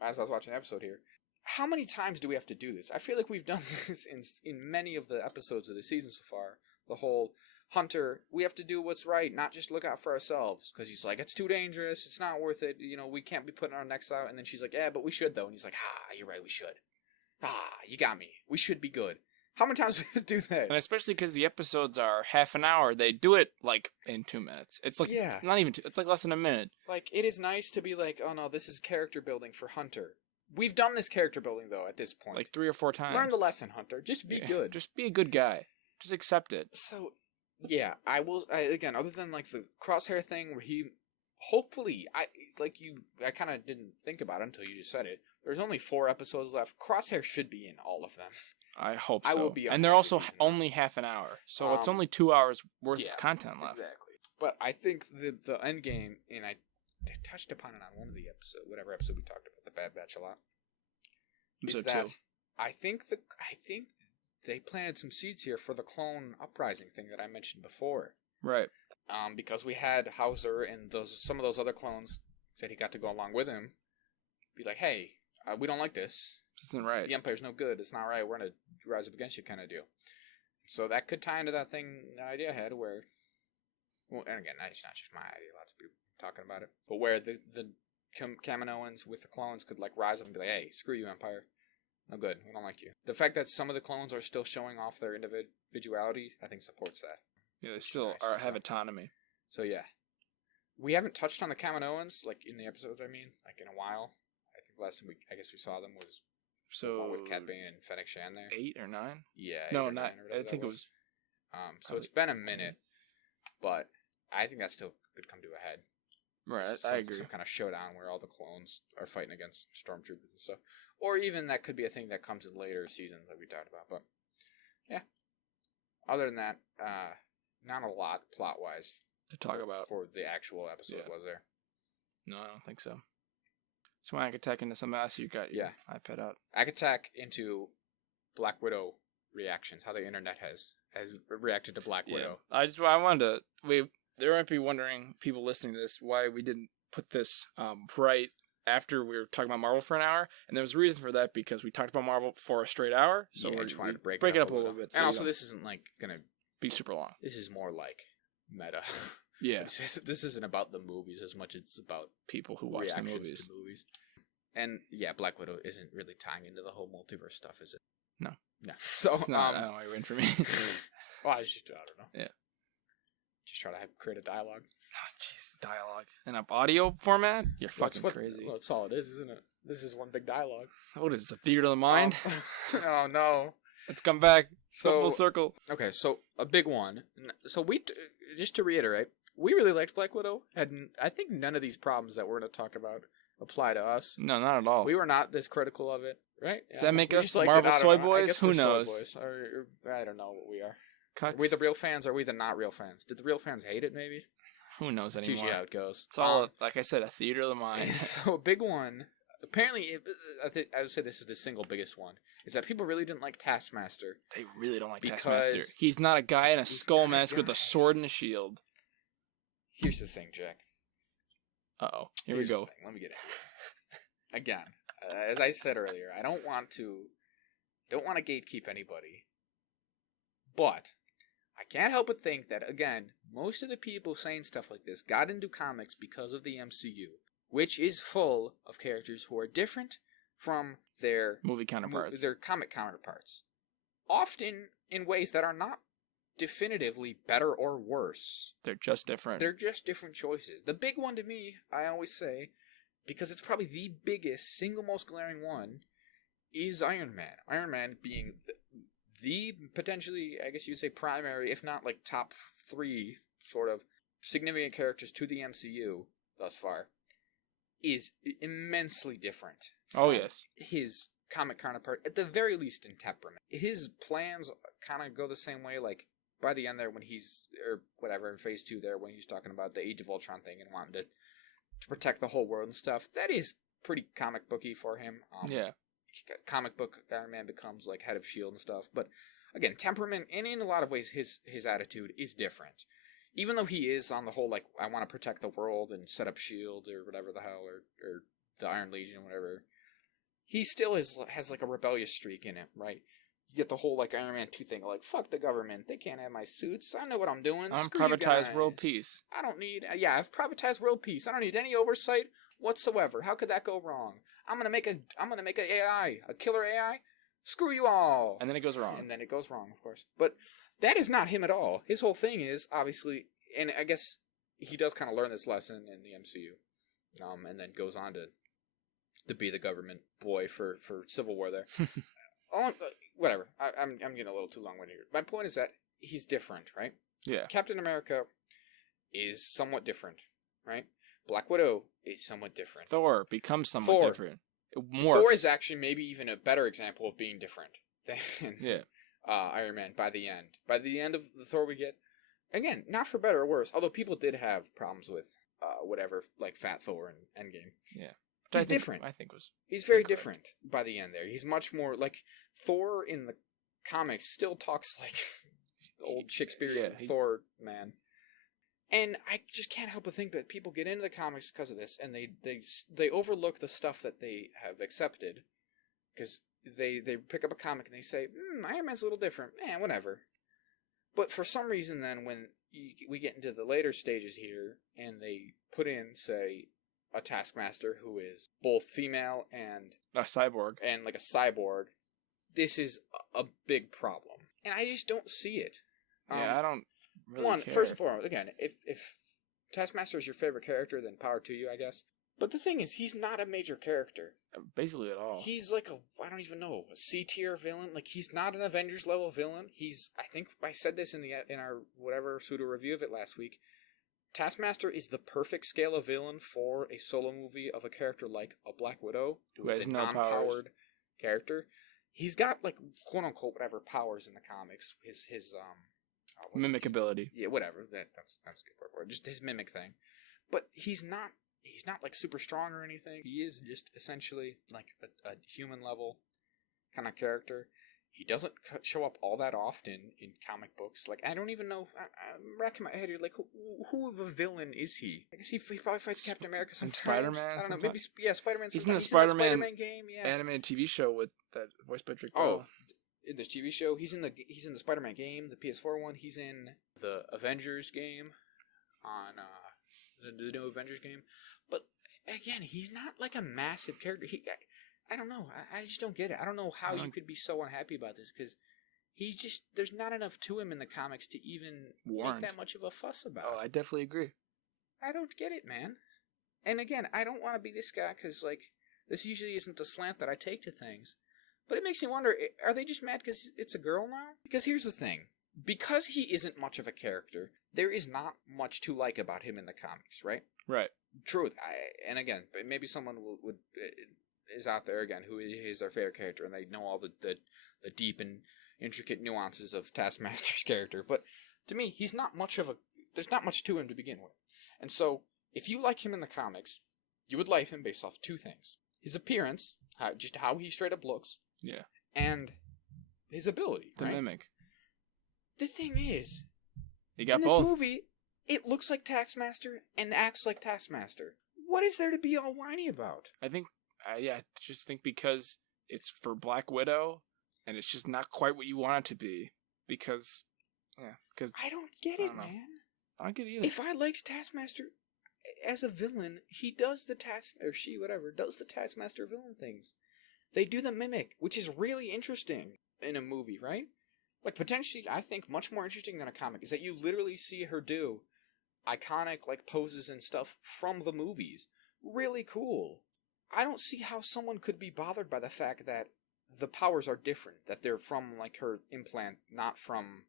as I was watching the episode here. How many times do we have to do this? I feel like we've done this in many of the episodes of the season so far. The whole Hunter, we have to do what's right, not just look out for ourselves. Because he's like, it's too dangerous, it's not worth it, we can't be putting our necks out. And then she's like, yeah, but we should though. And he's like, you're right, we should. You got me. We should be good. How many times do we have to do that? And especially because the episodes are half an hour, they do it, like, in 2 minutes. It's like, not even it's like less than a minute. Like, it is nice to be like, oh no, this is character building for Hunter. We've done this character building, though, at this point. Like 3 or 4 times. Learn the lesson, Hunter. Just be good. Just be a good guy. Just accept it. So, yeah, again, other than, like, the Crosshair thing where he, hopefully, I kind of didn't think about it until you just said it. There's only 4 episodes left. Crosshair should be in all of them. I hope so. I will be. And they're also only half an hour. So it's only 2 hours worth of content left. Exactly. But I think the end game, and I touched upon it on one of the episodes, whatever episode we talked about, the Bad Batch a lot, is that I think they planted some seeds here for the clone uprising thing that I mentioned before. Right. Because we had Hauser and some of those other clones that he got to go along with him be like, hey, we don't like this. This isn't right. The Empire's no good. It's not right. We're going to rise up against you kind of deal. So that could tie into that idea I had where, well, and again, it's not just my idea. Lots of people talking about it. But where the Kaminoans with the clones could like rise up and be like, hey, screw you, Empire. No good. We don't like you. The fact that some of the clones are still showing off their individuality, I think supports that. Yeah, they still have autonomy. So yeah. We haven't touched on the Kaminoans, like in the episodes, I mean, like in a while. I think last time we saw them was the one with Cat Bane and Fennec Shan there. 8 or 9? Yeah. No, not. I think it was. So it's been a minute, but I think that still could come to a head. Right, I agree. Some kind of showdown where all the clones are fighting against stormtroopers and stuff. Or even that could be a thing that comes in later seasons that we talked about. But, yeah. Other than that, not a lot plot-wise to talk about for the actual episode, was there? No, I don't think so. So I could attack into something else. You got your iPad out. I could attack into Black Widow reactions, how the internet has reacted to Black Widow. I wanted to... There might be wondering, people listening to this, why we didn't put this right after we were talking about Marvel for an hour. And there was a reason for that, because we talked about Marvel for a straight hour. So we're just trying to break it up a little bit. And also, this isn't like going to be super long. This is more like meta. Yeah. This isn't about the movies as much as it's about people who watch the movies. To movies. And yeah, Black Widow isn't really tying into the whole multiverse stuff, is it? No. So it's not. I don't know why you're in for me. Well, I don't know. Yeah. Just try to create a dialogue. Oh, jeez, dialogue in an audio format? You're fucking crazy. Well, that's all it is, isn't it? This is one big dialogue. What is this, a theater of the mind? Oh no! Let's come back. Full circle. Okay, so a big one. So just to reiterate, we really liked Black Widow. I think none of these problems that we're going to talk about apply to us. No, not at all. We were not this critical of it, right? Does that make us Marvel soy boys? Who knows? Soy boys. Or, I don't know what we are. Cucks? Are we the real fans, or are we the not real fans? Did the real fans hate it, maybe? Who knows anymore? It's usually how it goes. It's all, like I said, a theater of the mind. So a big one, apparently, I would say this is the single biggest one, is that people really didn't like Taskmaster. They really don't like Taskmaster. He's not a guy in a skull mask with a sword and a shield. Here's the thing, Jack. Uh-oh. Here we go. Let me get it. Again, as I said earlier, I don't want to gatekeep anybody, but I can't help but think that, again, most of the people saying stuff like this got into comics because of the MCU, which is full of characters who are different from their movie counterparts, their comic counterparts, often in ways that are not definitively better or worse. They're just different. They're just different choices. The big one to me, I always say, because it's probably the biggest, single most glaring one, is Iron Man. Iron Man being the potentially, I guess you'd say, primary, if not like top 3 sort of significant characters to the MCU thus far, is immensely different. Oh, yes. His comic counterpart, at the very least in temperament. His plans kind of go the same way, like by the end there when he's, or whatever, in phase 2 there, when he's talking about the Age of Ultron thing and wanting to protect the whole world and stuff, that is pretty comic booky for him. Yeah. Comic book Iron Man becomes like head of S.H.I.E.L.D. and stuff, but again, temperament, and in a lot of ways his attitude is different. Even though he is on the whole, like, I want to protect the world and set up S.H.I.E.L.D. or whatever the hell, or the Iron Legion or whatever, he still has like a rebellious streak in him, right? You get the whole like Iron Man 2 thing, like, fuck the government, they can't have my suits, I know what I'm doing, I'm privatized world peace. I don't need, I've privatized world peace, I don't need any oversight whatsoever, how could that go wrong? I'm gonna make an AI, a killer AI, screw you all. And then it goes wrong. And then it goes wrong, of course. But that is not him at all. His whole thing is, obviously, and I guess he does kind of learn this lesson in the MCU, and then goes on to be the government boy for Civil War there. Whatever. I'm getting a little too long-winded here. My point is that he's different, right? Yeah. Captain America is somewhat different, right? Black Widow is somewhat different. Thor becomes somewhat different. Thor is actually maybe even a better example of being different than Iron Man by the end. By the end of the Thor we get, again, not for better or worse, although people did have problems with whatever, like Fat Thor and Endgame. Yeah. He's different. He's very different by the end there. He's much more, like, Thor in the comics still talks like the old Shakespearean Thor man. And I just can't help but think that people get into the comics because of this, and they overlook the stuff that they have accepted, because they pick up a comic and they say, Iron Man's a little different, whatever. But for some reason then, when we get into the later stages here, and they put in, say, a Taskmaster who is both female and A cyborg. like a cyborg, this is a big problem, and I just don't see it. Yeah, I don't really care. First and foremost, again, if Taskmaster is your favorite character, then power to you, I guess. But the thing is, he's not a major character. Basically at all. He's like I don't even know, a C-tier villain. Like, he's not an Avengers level villain. I think I said this in our whatever pseudo review of it last week. Taskmaster is the perfect scale of villain for a solo movie of a character like a Black Widow, who is a non-powered character. He's got, like, quote-unquote whatever powers in the comics. His mimic ability. Yeah, whatever. That's a good word for it. Just his mimic thing. But he's not like super strong or anything. He is just essentially like a human level kind of character. He doesn't show up all that often in comic books. Like, I don't even know. I'm racking my head here. Like, who of a villain is he? I guess he probably fights Captain America sometimes. Spider-Man. I don't know. Maybe Spider-Man. He's in the Spider-Man game. Yeah. animated TV show with that voiced by Drake. Oh, in the TV show, he's in the Spider-Man game, the PS4 one. He's in the Avengers game on the new Avengers game. But again, he's not like a massive character. I don't know. I just don't get it. I don't know how you could be so unhappy about this, because he's just, there's not enough to him in the comics to even make that much of a fuss about. Oh, I definitely agree. I don't get it, man. And again, I don't want to be this guy, because like, this usually isn't the slant that I take to things. But it makes me wonder, are they just mad because it's a girl now? Because here's the thing. Because he isn't much of a character, there is not much to like about him in the comics, right? Right. True. And again, maybe someone is out there again who is their favorite character, and they know all the deep and intricate nuances of Taskmaster's character. But to me, there's not much to him to begin with. And so, if you like him in the comics, you would like him based off two things: his appearance, just how he straight up looks, yeah, and his ability, the mimic. The thing is, he got in both. this movie, it looks like Taskmaster and acts like Taskmaster. What is there to be all whiny about? I think, I just think because it's for Black Widow, and it's just not quite what you want it to be. Because I don't get it, man. I don't get it either. If I liked Taskmaster as a villain, he does the does the Taskmaster villain things. They do the mimic, which is really interesting in a movie, right? Like, potentially, I think much more interesting than a comic is that you literally see her do iconic, like, poses and stuff from the movies. Really cool. I don't see how someone could be bothered by the fact that the powers are different, that they're from, like, her implant, not from,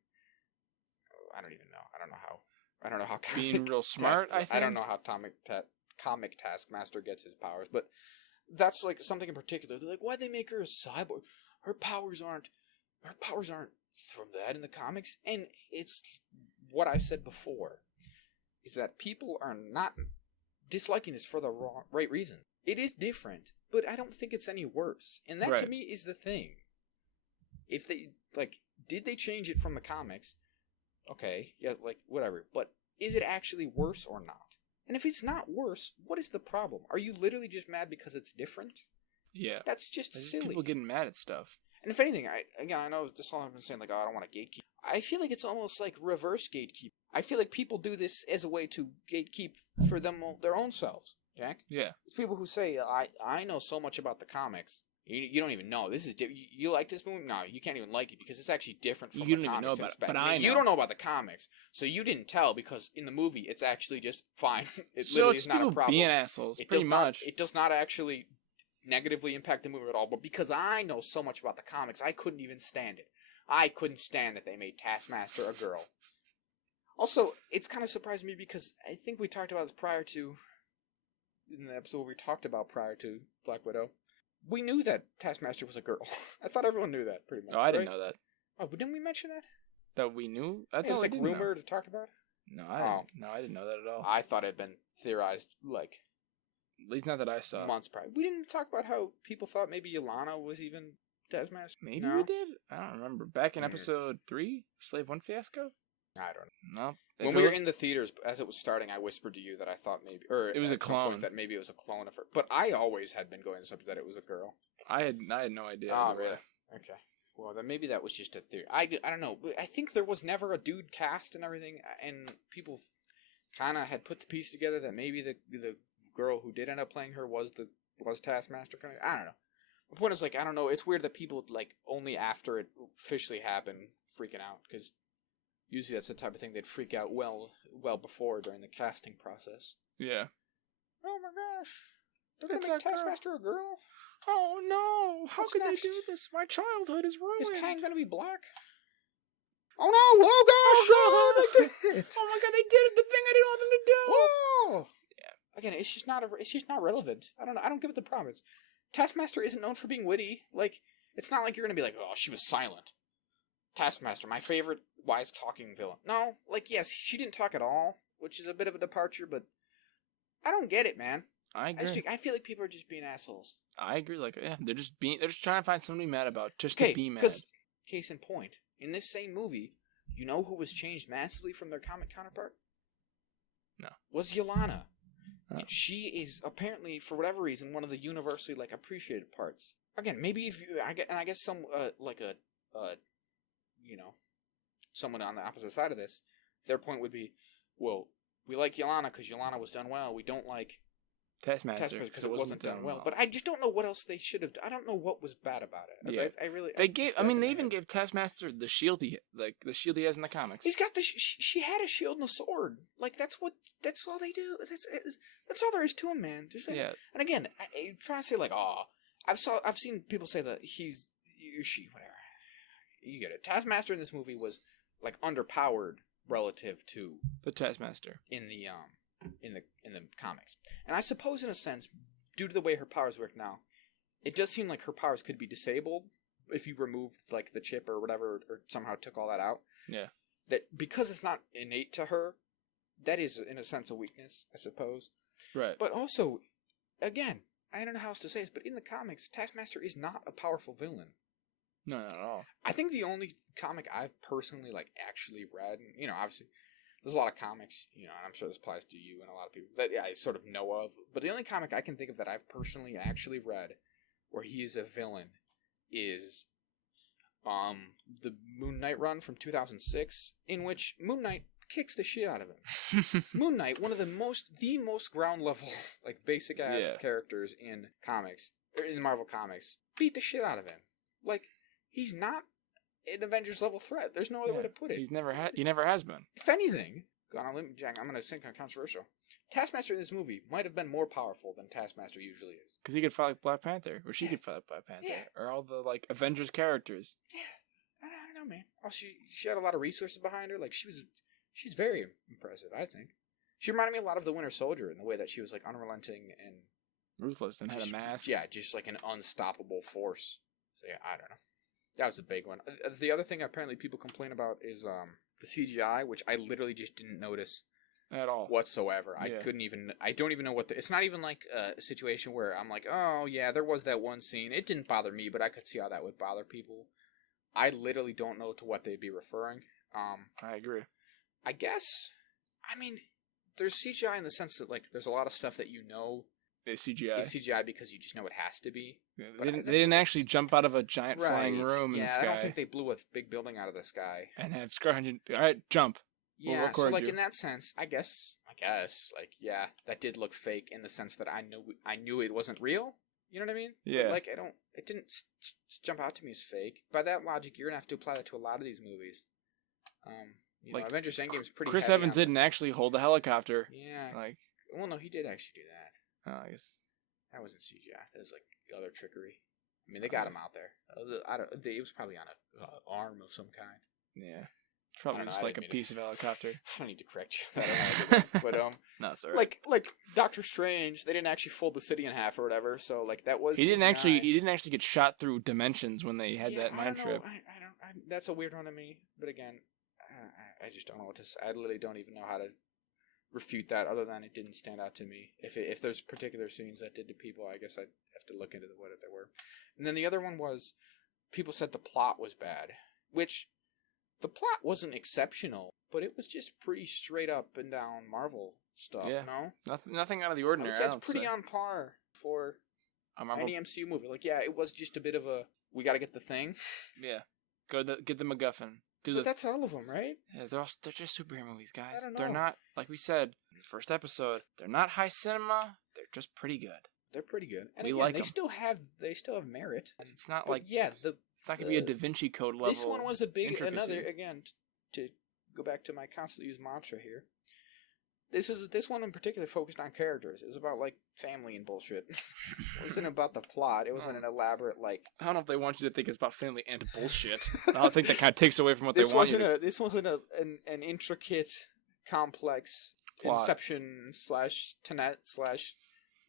I don't even know. I don't know how being real smart, I think. I don't know how comic Taskmaster gets his powers, but that's, like, something in particular. They're like, why'd they make her a cyborg? Her powers aren't from that in the comics. And it's what I said before, is that people are not disliking this for the right reason. It is different, but I don't think it's any worse. And that, to me, is the thing. If they, like, did they change it from the comics? Okay, yeah, like, whatever. But is it actually worse or not? And if it's not worse, what is the problem? Are you literally just mad because it's different? Yeah. That's just silly. People getting mad at stuff. And if anything, I know this all I've been saying, like, oh, I don't want to gatekeep. I feel like it's almost like reverse gatekeep. I feel like people do this as a way to gatekeep for their own selves, Jack. Yeah. It's people who say, I know so much about the comics. You don't even know. This is you like this movie? No, you can't even like it because it's actually different from the comics. You don't even know about it, but I know. You don't know about the comics, so you didn't tell because in the movie it's actually just fine. It literally is not a problem. Being assholes, pretty much. It does not actually negatively impact the movie at all, but because I know so much about the comics, I couldn't even stand it. I couldn't stand that they made Taskmaster a girl. Also, it's kind of surprised me because I think we talked about this in the episode we talked about prior to Black Widow. We knew that Taskmaster was a girl. I thought everyone knew that, pretty much. Oh, I didn't know that. Oh, but didn't we mention that? That we knew? I thought it was like rumored to talk about? No, I didn't know that at all. I thought it had been theorized, like, at least not that I saw. Months prior. We didn't talk about how people thought maybe Ilana was even Taskmaster. Maybe we did? I don't remember. Back in episode 3? Slave 1 Fiasco? I don't know. No. When we were in the theaters, as it was starting, I whispered to you that I thought maybe... Or it was a clone. That maybe it was a clone of her. But I always had been going to something that it was a girl. I had no idea. Oh, really? Okay. Well, then maybe that was just a theory. I don't know. I think there was never a dude cast and everything, and people kind of had put the piece together that maybe the girl who did end up playing her was Taskmaster. I don't know. The point is, like, I don't know. It's weird that people, like, only after it officially happened freaking out, because usually that's the type of thing they'd freak out well before during the casting process. Yeah. Oh my gosh. They're going to make Taskmaster a girl? Oh no! How What's could next? they do this? My childhood is ruined. Is Kang going to be black? Oh no! Oh gosh! Oh, Oh, they did it! Oh my god, they did the thing I didn't want them to do! Whoa! Yeah. Again, it's just not relevant. I don't give it the promise. Taskmaster isn't known for being witty. Like, it's not like you're going to be like, oh, she was silent. Taskmaster, my favorite wise talking villain. No, like, yes, she didn't talk at all, which is a bit of a departure, but I don't get it, man. I agree. I feel like people are just being assholes. I agree. Like, yeah, they're just trying to find something to be mad about, just to be mad. Because, case in point, in this same movie, you know who was changed massively from their comic counterpart? No. Was Yelena. Oh. She is apparently, for whatever reason, one of the universally, like, appreciated parts. Again, maybe if you, I guess some, you know, someone on the opposite side of this, their point would be, well, we like Yelena because Yelena was done well. We don't like Taskmaster because it wasn't done well. But I just don't know what else they should have done. I don't know what was bad about it. Yeah. They even gave Taskmaster the shield he has in the comics. He's got the she had a shield and a sword. Like that's all they do. That's all there is to him, man. Yeah. And again, I'm trying to say like, oh, I've seen people say that she whatever. You get it. Taskmaster in this movie was like underpowered relative to the Taskmaster in the comics. And I suppose in a sense, due to the way her powers work now, it does seem like her powers could be disabled if you removed like the chip or whatever, or somehow took all that out. Yeah. That because it's not innate to her, that is in a sense a weakness, I suppose. Right. But also, again, I don't know how else to say this, but in the comics, Taskmaster is not a powerful villain. No, not at all. I think the only comic I've personally like actually read, and, you know, obviously there's a lot of comics, you know, and I'm sure this applies to you and a lot of people that I sort of know of, but the only comic I can think of that I've personally actually read where he is a villain is the Moon Knight run from 2006, in which Moon Knight kicks the shit out of him. Moon Knight, one of the most ground level, like basic ass characters in comics, or in Marvel comics, beat the shit out of him. Like, he's not an Avengers level threat. There's no other way to put it. He never has been. If anything, I'm going to think controversial. Taskmaster in this movie might have been more powerful than Taskmaster usually is. Because he could fight like Black Panther, or she could fight like Black Panther, or all the like Avengers characters. Yeah, I don't know, man. Oh, she had a lot of resources behind her. Like she's very impressive, I think. She reminded me a lot of the Winter Soldier in the way that she was like unrelenting and ruthless and had a mask. Yeah, just like an unstoppable force. So yeah, I don't know. That was a big one. The other thing apparently people complain about is the CGI, which I literally just didn't notice at all whatsoever. Yeah. I don't even know it's not even like a situation where I'm like, oh yeah, there was that one scene. It didn't bother me, but I could see how that would bother people. I literally don't know to what they'd be referring. I agree. I guess, I mean, there's CGI in the sense that like there's a lot of stuff that you know It's CGI. It's CGI because you just know it has to be. Yeah, they didn't actually jump out of a giant flying room in the sky. I don't think they blew a big building out of the sky. And have Scarlet, all right, jump. Yeah, so like in that sense, I guess, like, yeah, that did look fake in the sense that I knew it wasn't real. You know what I mean? Yeah. But, like, it didn't jump out to me as fake. By that logic, you're gonna have to apply that to a lot of these movies. You know, Avengers Endgame is pretty. Chris Evans didn't actually hold the helicopter. Yeah. Like. Well, no, he did actually do that. Oh, I guess. That wasn't CGI. That was like other trickery. I mean, they got him out there. It was probably on an arm of some kind. Yeah. Probably just like a piece of helicopter. I don't need to correct you. I don't know how to do that. But no, sorry. Like Doctor Strange, they didn't actually fold the city in half or whatever. So like that was. He didn't actually get shot through dimensions when they had that mind trip. That's a weird one to me. But again, I just don't know what to say. I literally don't even know how to refute that, other than it didn't stand out to me. If there's particular scenes that did to people, I guess I'd have to look into what they were. And then the other one was, people said the plot was bad, which the plot wasn't exceptional, but it was just pretty straight up and down Marvel stuff. Yeah. No, nothing out of the ordinary. It's pretty on par for any MCU movie. Like, yeah, it was just a bit of a, we got to get the thing. Yeah, get the MacGuffin. But that's all of them, right? Yeah, they're just superhero movies, guys. I don't They're know. not, like we said in the first episode, they're not high cinema. They're just pretty good. They're pretty good. And We again, like they 'em. still have merit. It's not But like yeah, it's not gonna be a Da Vinci Code level. this one was a big intricacy. another again to go back to my constantly used mantra here. This one in particular focused on characters. It was about like family and bullshit. It wasn't about the plot. It wasn't an elaborate like. I don't know if they want you to think it's about family and bullshit. I don't think that kind of takes away from what they want you to. This wasn't an intricate, complex Plot. Inception / Tenet /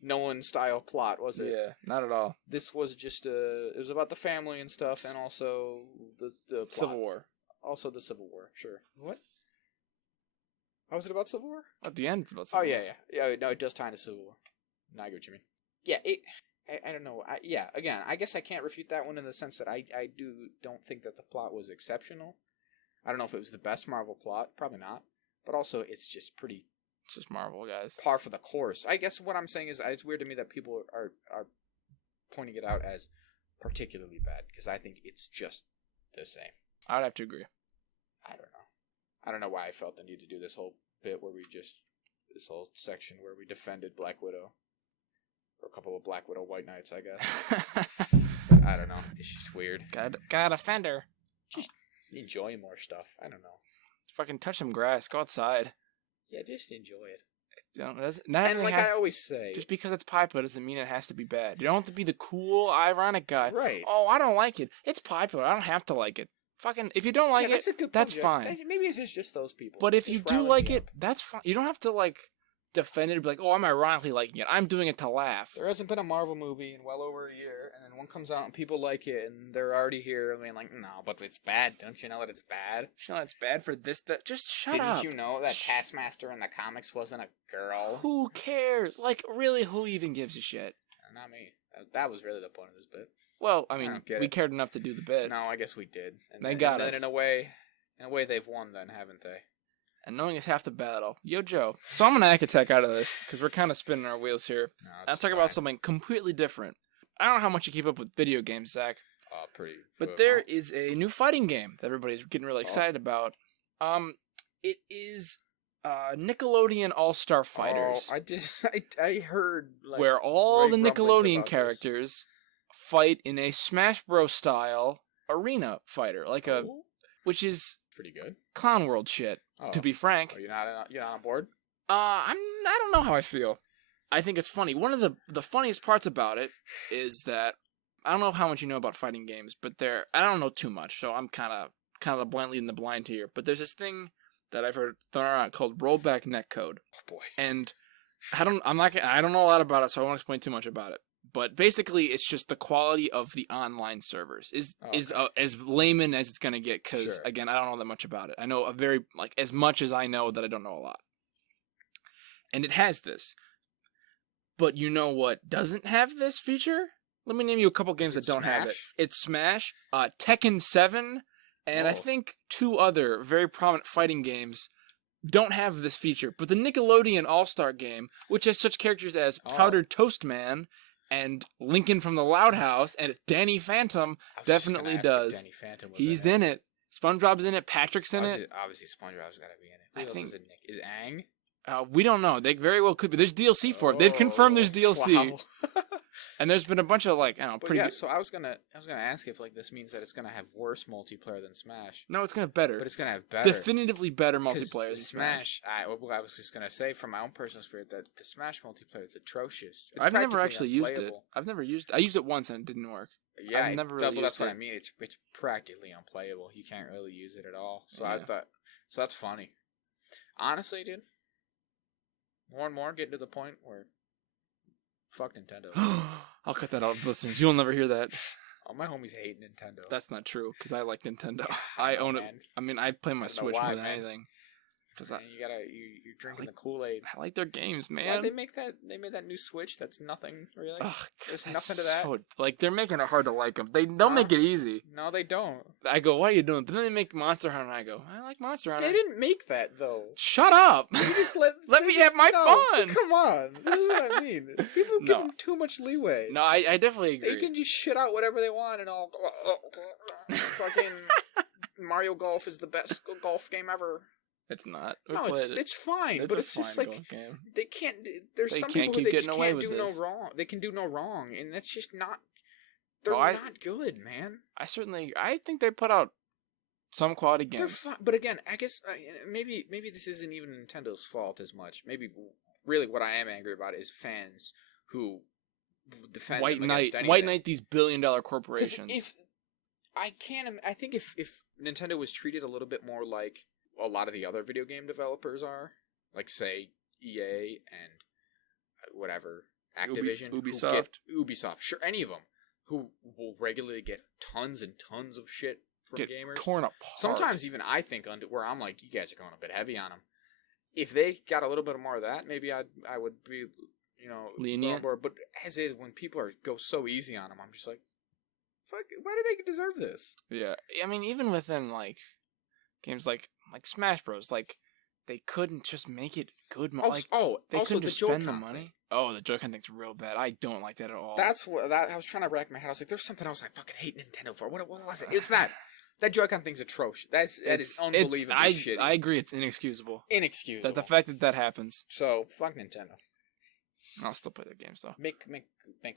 Nolan style plot, was it? Yeah, not at all. This was just it was about the family and stuff, and also the plot. Civil War. Also the Civil War, sure. What? How was it about Civil War? At the end, it's about Civil War. Yeah. No, it does tie into Civil War. No, I get what you mean. Yeah, I don't know. Again, I guess I can't refute that one in the sense that I don't think that the plot was exceptional. I don't know if it was the best Marvel plot. Probably not. But also, it's just pretty... It's just Marvel, guys. Par for the course. I guess what I'm saying is it's weird to me that people are pointing it out as particularly bad, because I think it's just the same. I would have to agree. I don't know why I felt the need to do this whole bit this whole section where we defended Black Widow. Or a couple of Black Widow White Knights, I guess. But I don't know. It's just weird. Gotta offend her. Just enjoy more stuff. I don't know. Fucking touch some grass. Go outside. Yeah, just enjoy it. Not like I always say, just because it's Piper doesn't mean it has to be bad. You don't have to be the cool, ironic guy. Right. Oh, I don't like it. It's Piper. I don't have to like it. Fucking, if you don't like that's it, a good that's point, fine. Maybe it's just those people. But if just you do rally like me it, up. that's fine. You don't have to like defend it and be like, oh, I'm ironically liking it. I'm doing it to laugh. There hasn't been a Marvel movie in well over a year, and then one comes out and people like it, and they're already here. I mean, like, no, but it's bad. Don't you know that it's bad? You know it's bad for this. That just shut Didn't up. you know that Taskmaster in the comics wasn't a girl? Who cares? Like, really, who even gives a shit? Not me. That was really the point of this bit. Well, I mean, don't get we it. cared enough to do the bit. No, I guess we did. And They got and us. then in a way, they've won. Then haven't they? And knowing is half the battle. Yo, Joe. So I'm gonna attack out of this because we're kind of spinning our wheels here. No, Let's talk about something completely different. I don't know how much you keep up with video games, Zach, pretty. but there is a new fighting game that everybody's getting really excited about. It is Nickelodeon All-Star Fighters, I heard like, where all the great rumblings Nickelodeon about characters fight in a Smash Bros. Style arena fighter, like this. which is Pretty good. Clown World shit. Oh. To be frank. Oh, you're not on board? I don't know how I feel. I think it's funny. One of the funniest parts about it is that I don't know how much you know about fighting games, but I don't know too much, so I'm kind of blindly in the blind here. But there's this thing that I've heard thrown around called rollback netcode. Oh boy. And I don't know a lot about it, so I won't explain too much about it. But basically, it's just the quality of the online servers is as layman as it's gonna get. Because Sure. again, I don't know that much about it. I know as much as I know that I don't know a lot. And it has this. But you know what doesn't have this feature? Let me name you a couple games that don't have it. Smash? It's Smash, Tekken 7, and I Whoa. think 2 other very prominent fighting games don't have this feature. But the Nickelodeon All-Star game, which has such characters as Powdered Toast Man and Lincoln from the Loud House and Danny Phantom, I was just definitely gonna ask does. if Danny Phantom was He's in it. SpongeBob's in it. Patrick's in it. Obviously, SpongeBob's got to be in it. Who I else think- is in Nick? Is Aang? We don't know. They very well could be. There's DLC for it. They've confirmed there's DLC, Wow. and there's been a bunch of But pretty. yeah, good... so I was gonna ask if like this means that it's gonna have worse multiplayer than Smash, No, it's gonna have better. but it's gonna have better. Definitively better 'Cause multiplayer than Smash. I was just gonna say from my own personal experience that the Smash multiplayer is atrocious. It's I've never practically actually used it. unplayable. I've never used it. I used it once and it didn't work. Yeah, I've never really that's used what it. I mean. It's practically unplayable. You can't really use it at all. So Yeah. I thought, so that's funny. Honestly, dude, more and more getting to the point where fuck Nintendo. I'll cut that out, listeners. You'll never hear that. All my homies hate Nintendo. That's not true because I like Nintendo. I own it. Man. I mean, I play my I don't know Switch why, more than man. anything. Because Man, you're drinking the Kool-Aid. I like their games, Why'd man. they make that? They made that new Switch. That's nothing really. Ugh, There's that's nothing to that. so- like they're making it hard to like them. They don't Huh? make it easy. No, they don't. I go, what are you doing? Then they make Monster Hunter. And I go, I like Monster Hunter. They didn't make that though. Shut up. They just let Let me have my fun. Come on, this is what I mean. People give No. them too much leeway. No, I definitely agree. They can just shit out whatever they want and all fucking Mario Golf is the best golf game ever. It's not. We No, played it. it's fine, It's but a it's just fine like golf game. they can't. There's They some can't people keep who they getting just away can't with do no this. wrong. They can do no wrong, and that's just not. They're Oh, not good, man. I think they put out some quality They're games. fine, but again, I guess maybe this isn't even Nintendo's fault as much. Maybe really what I am angry about is fans who defend White them Knight, against anything. White Knight, these billion-dollar 'Cause corporations. if I think if Nintendo was treated a little bit more like a lot of the other video game developers are, like say EA and whatever Activision, Ubisoft, sure, any of them who will regularly get tons and tons of shit from get gamers. torn apart. Sometimes even I think where I'm like, you guys are going a bit heavy on them. If they got a little bit more of that, maybe I would be, lenient. more. But as is, when people go so easy on them, I'm just like, fuck, why do they deserve this? Yeah, I mean, even within like games like Smash Bros, like they couldn't just make it good. They also couldn't the just spend the Joy-Con money. thing. Oh, the Joy-Con thing's real bad. I don't like that at all. That's what I was trying to rack my head. I was like, there's something else I fucking hate Nintendo for. What was it? It's that. That Joy-Con thing's atrocious. That is unbelievably shitty. I agree, it's inexcusable. Inexcusable. That the fact that happens. So fuck Nintendo. I'll still play their games though. Make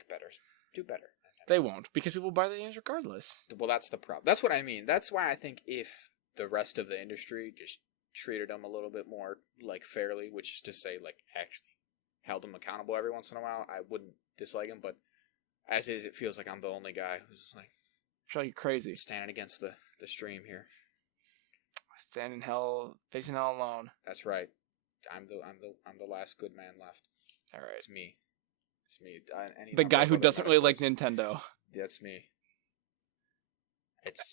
better. Do better. They won't, because people buy their games regardless. Well, that's the problem. That's what I mean. That's why I think if the rest of the industry just treated them a little bit more like fairly, which is to say, like actually held them accountable every once in a while, I wouldn't dislike them. But as is, it feels like I'm the only guy who's like, Show you crazy. standing against the stream here. Stand in hell, facing hell alone. That's right. I'm the last good man left. All right. It's me. The guy who doesn't really like Nintendo. That's me.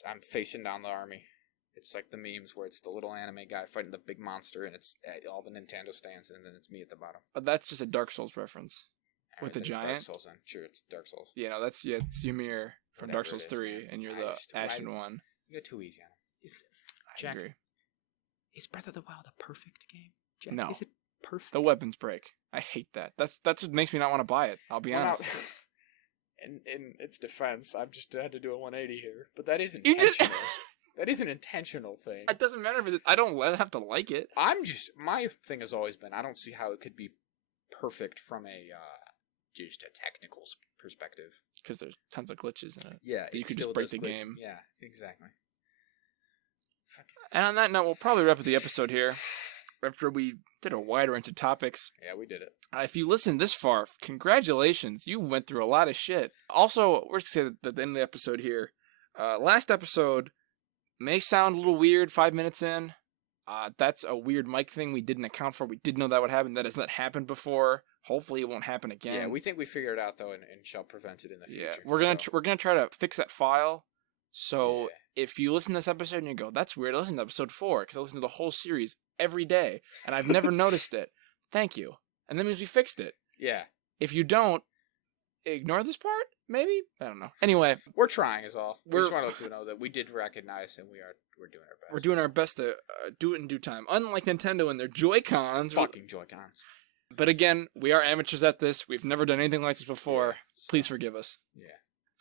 I'm facing down the army. It's like the memes where it's the little anime guy fighting the big monster, and it's all the Nintendo stands, and then it's me at the bottom. But that's just a Dark Souls reference. With the giant? Dark Souls then. Sure, it's Dark Souls. It's Ymir from Whatever Dark it Souls is, 3, man. and you're I the just- Ashen one. You're too easy on him. I Jack, agree. is Breath of the Wild a perfect game? Jack, No. Is it perfect? The weapons break. I hate that. That's what makes me not want to buy it. I'll be Well, honest. in its defense, I've just had to do a 180 here, but that is You just- intentional. That is an intentional thing. It doesn't matter if I don't have to like it. My thing has always been, I don't see how it could be perfect from just a technical perspective. Because there's tons of glitches in it. Yeah, You it could still just break does the glitch. game. Yeah, exactly. And on that note, we'll probably wrap up the episode here. After we did a wide range of topics. Yeah, we did it. If you listened this far, congratulations. You went through a lot of shit. Also, we're just going to say at the end of the episode here. Last episode may sound a little weird 5 minutes in. That's a weird mic thing we didn't account for. We did know that would happen. That has not happened before. Hopefully it won't happen again. Yeah, we think we figured it out, though, and shall prevent it in the future. Yeah, we're gonna try to fix that file. So if you listen to this episode and you go, that's weird, I listened to episode 4, because I listen to the whole series every day, and I've never noticed it. Thank you. And that means we fixed it. Yeah. If you don't, ignore this part, maybe? I don't know. Anyway. We're trying is all. We just want to let you know that we did recognize, and we're doing our best. We're doing our best to do it in due time. Unlike Nintendo and their Joy-Cons. Fucking Joy-Cons. But again, we are amateurs at this. We've never done anything like this before. Yeah, so. Please forgive us. Yeah.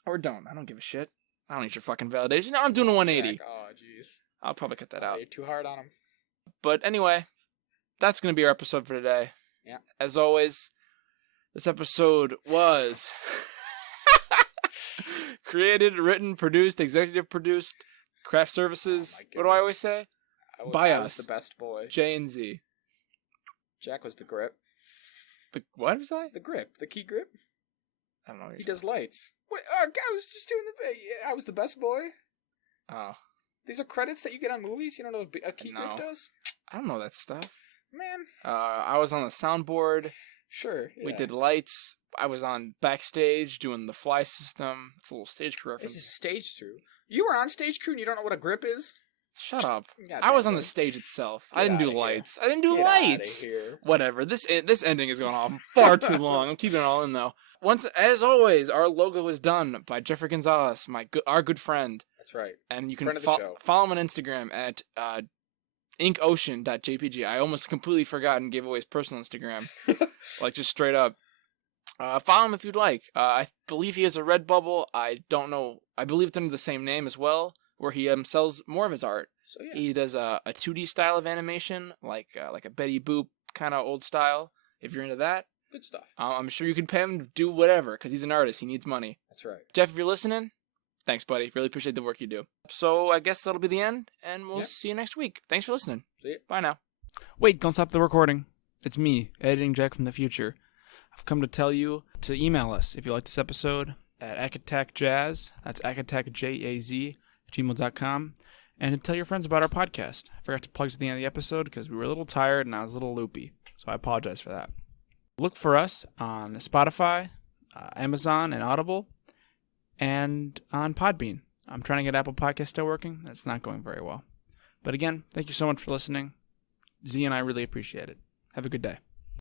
Or don't. I don't give a shit. I don't need your fucking validation. No, I'm doing a 180. Jack, oh, jeez. I'll probably cut that out. You're too hard on him. But anyway, that's going to be our episode for today. Yeah. As always, this episode was created, written, produced, executive produced, craft services. Oh, what do I always say? By I us. was the best boy. J and Z. Jack was the grip. What was I? The grip. The key grip. I don't know. He does lights. What? I was just doing I was the best boy. Oh. These are credits that you get on movies? You don't know what a key grip does? I don't know that stuff. Man. I was on the soundboard. Sure. Yeah. We did lights. I was on backstage doing the fly system. It's a little stage crew reference. This is stage crew. You were on stage crew and you don't know what a grip is? Shut up. God, I was on the stage itself. I didn't do lights. I didn't do Get lights. outta here. Whatever. This ending is going on far too long. I'm keeping it all in though. As always, our logo is done by Jeffrey Gonzalez, our good friend. That's right. And you can Friend of the show. follow him on Instagram at inkocean.jpg. I almost completely forgot and gave away his personal Instagram. Like just straight up. Follow him if you'd like. I believe he has a Redbubble. I don't know. I believe it's under the same name as well. where he sells more of his art. So yeah, He does a 2D style of animation, like a Betty Boop kind of old style. If you're into that, good stuff. I'm sure you can pay him to do whatever because he's an artist. He needs money. That's right. Jeff, if you're listening, thanks, buddy. Really appreciate the work you do. So I guess that'll be the end, and we'll see you next week. Thanks for listening. See ya. Bye now. Wait, don't stop the recording. It's me, Editing Jack from the future. I've come to tell you to email us if you like this episode at akatakjazz, that's akatakjaz, gmail.com, and to tell your friends about our podcast. I forgot to plug to the end of the episode because we were a little tired and I was a little loopy, so I apologize for that. Look for us on Spotify, Amazon, and Audible, and on Podbean. I'm trying to get Apple Podcast still working. That's not going very well. But again, thank you so much for listening. Z and I really appreciate it. Have a good day.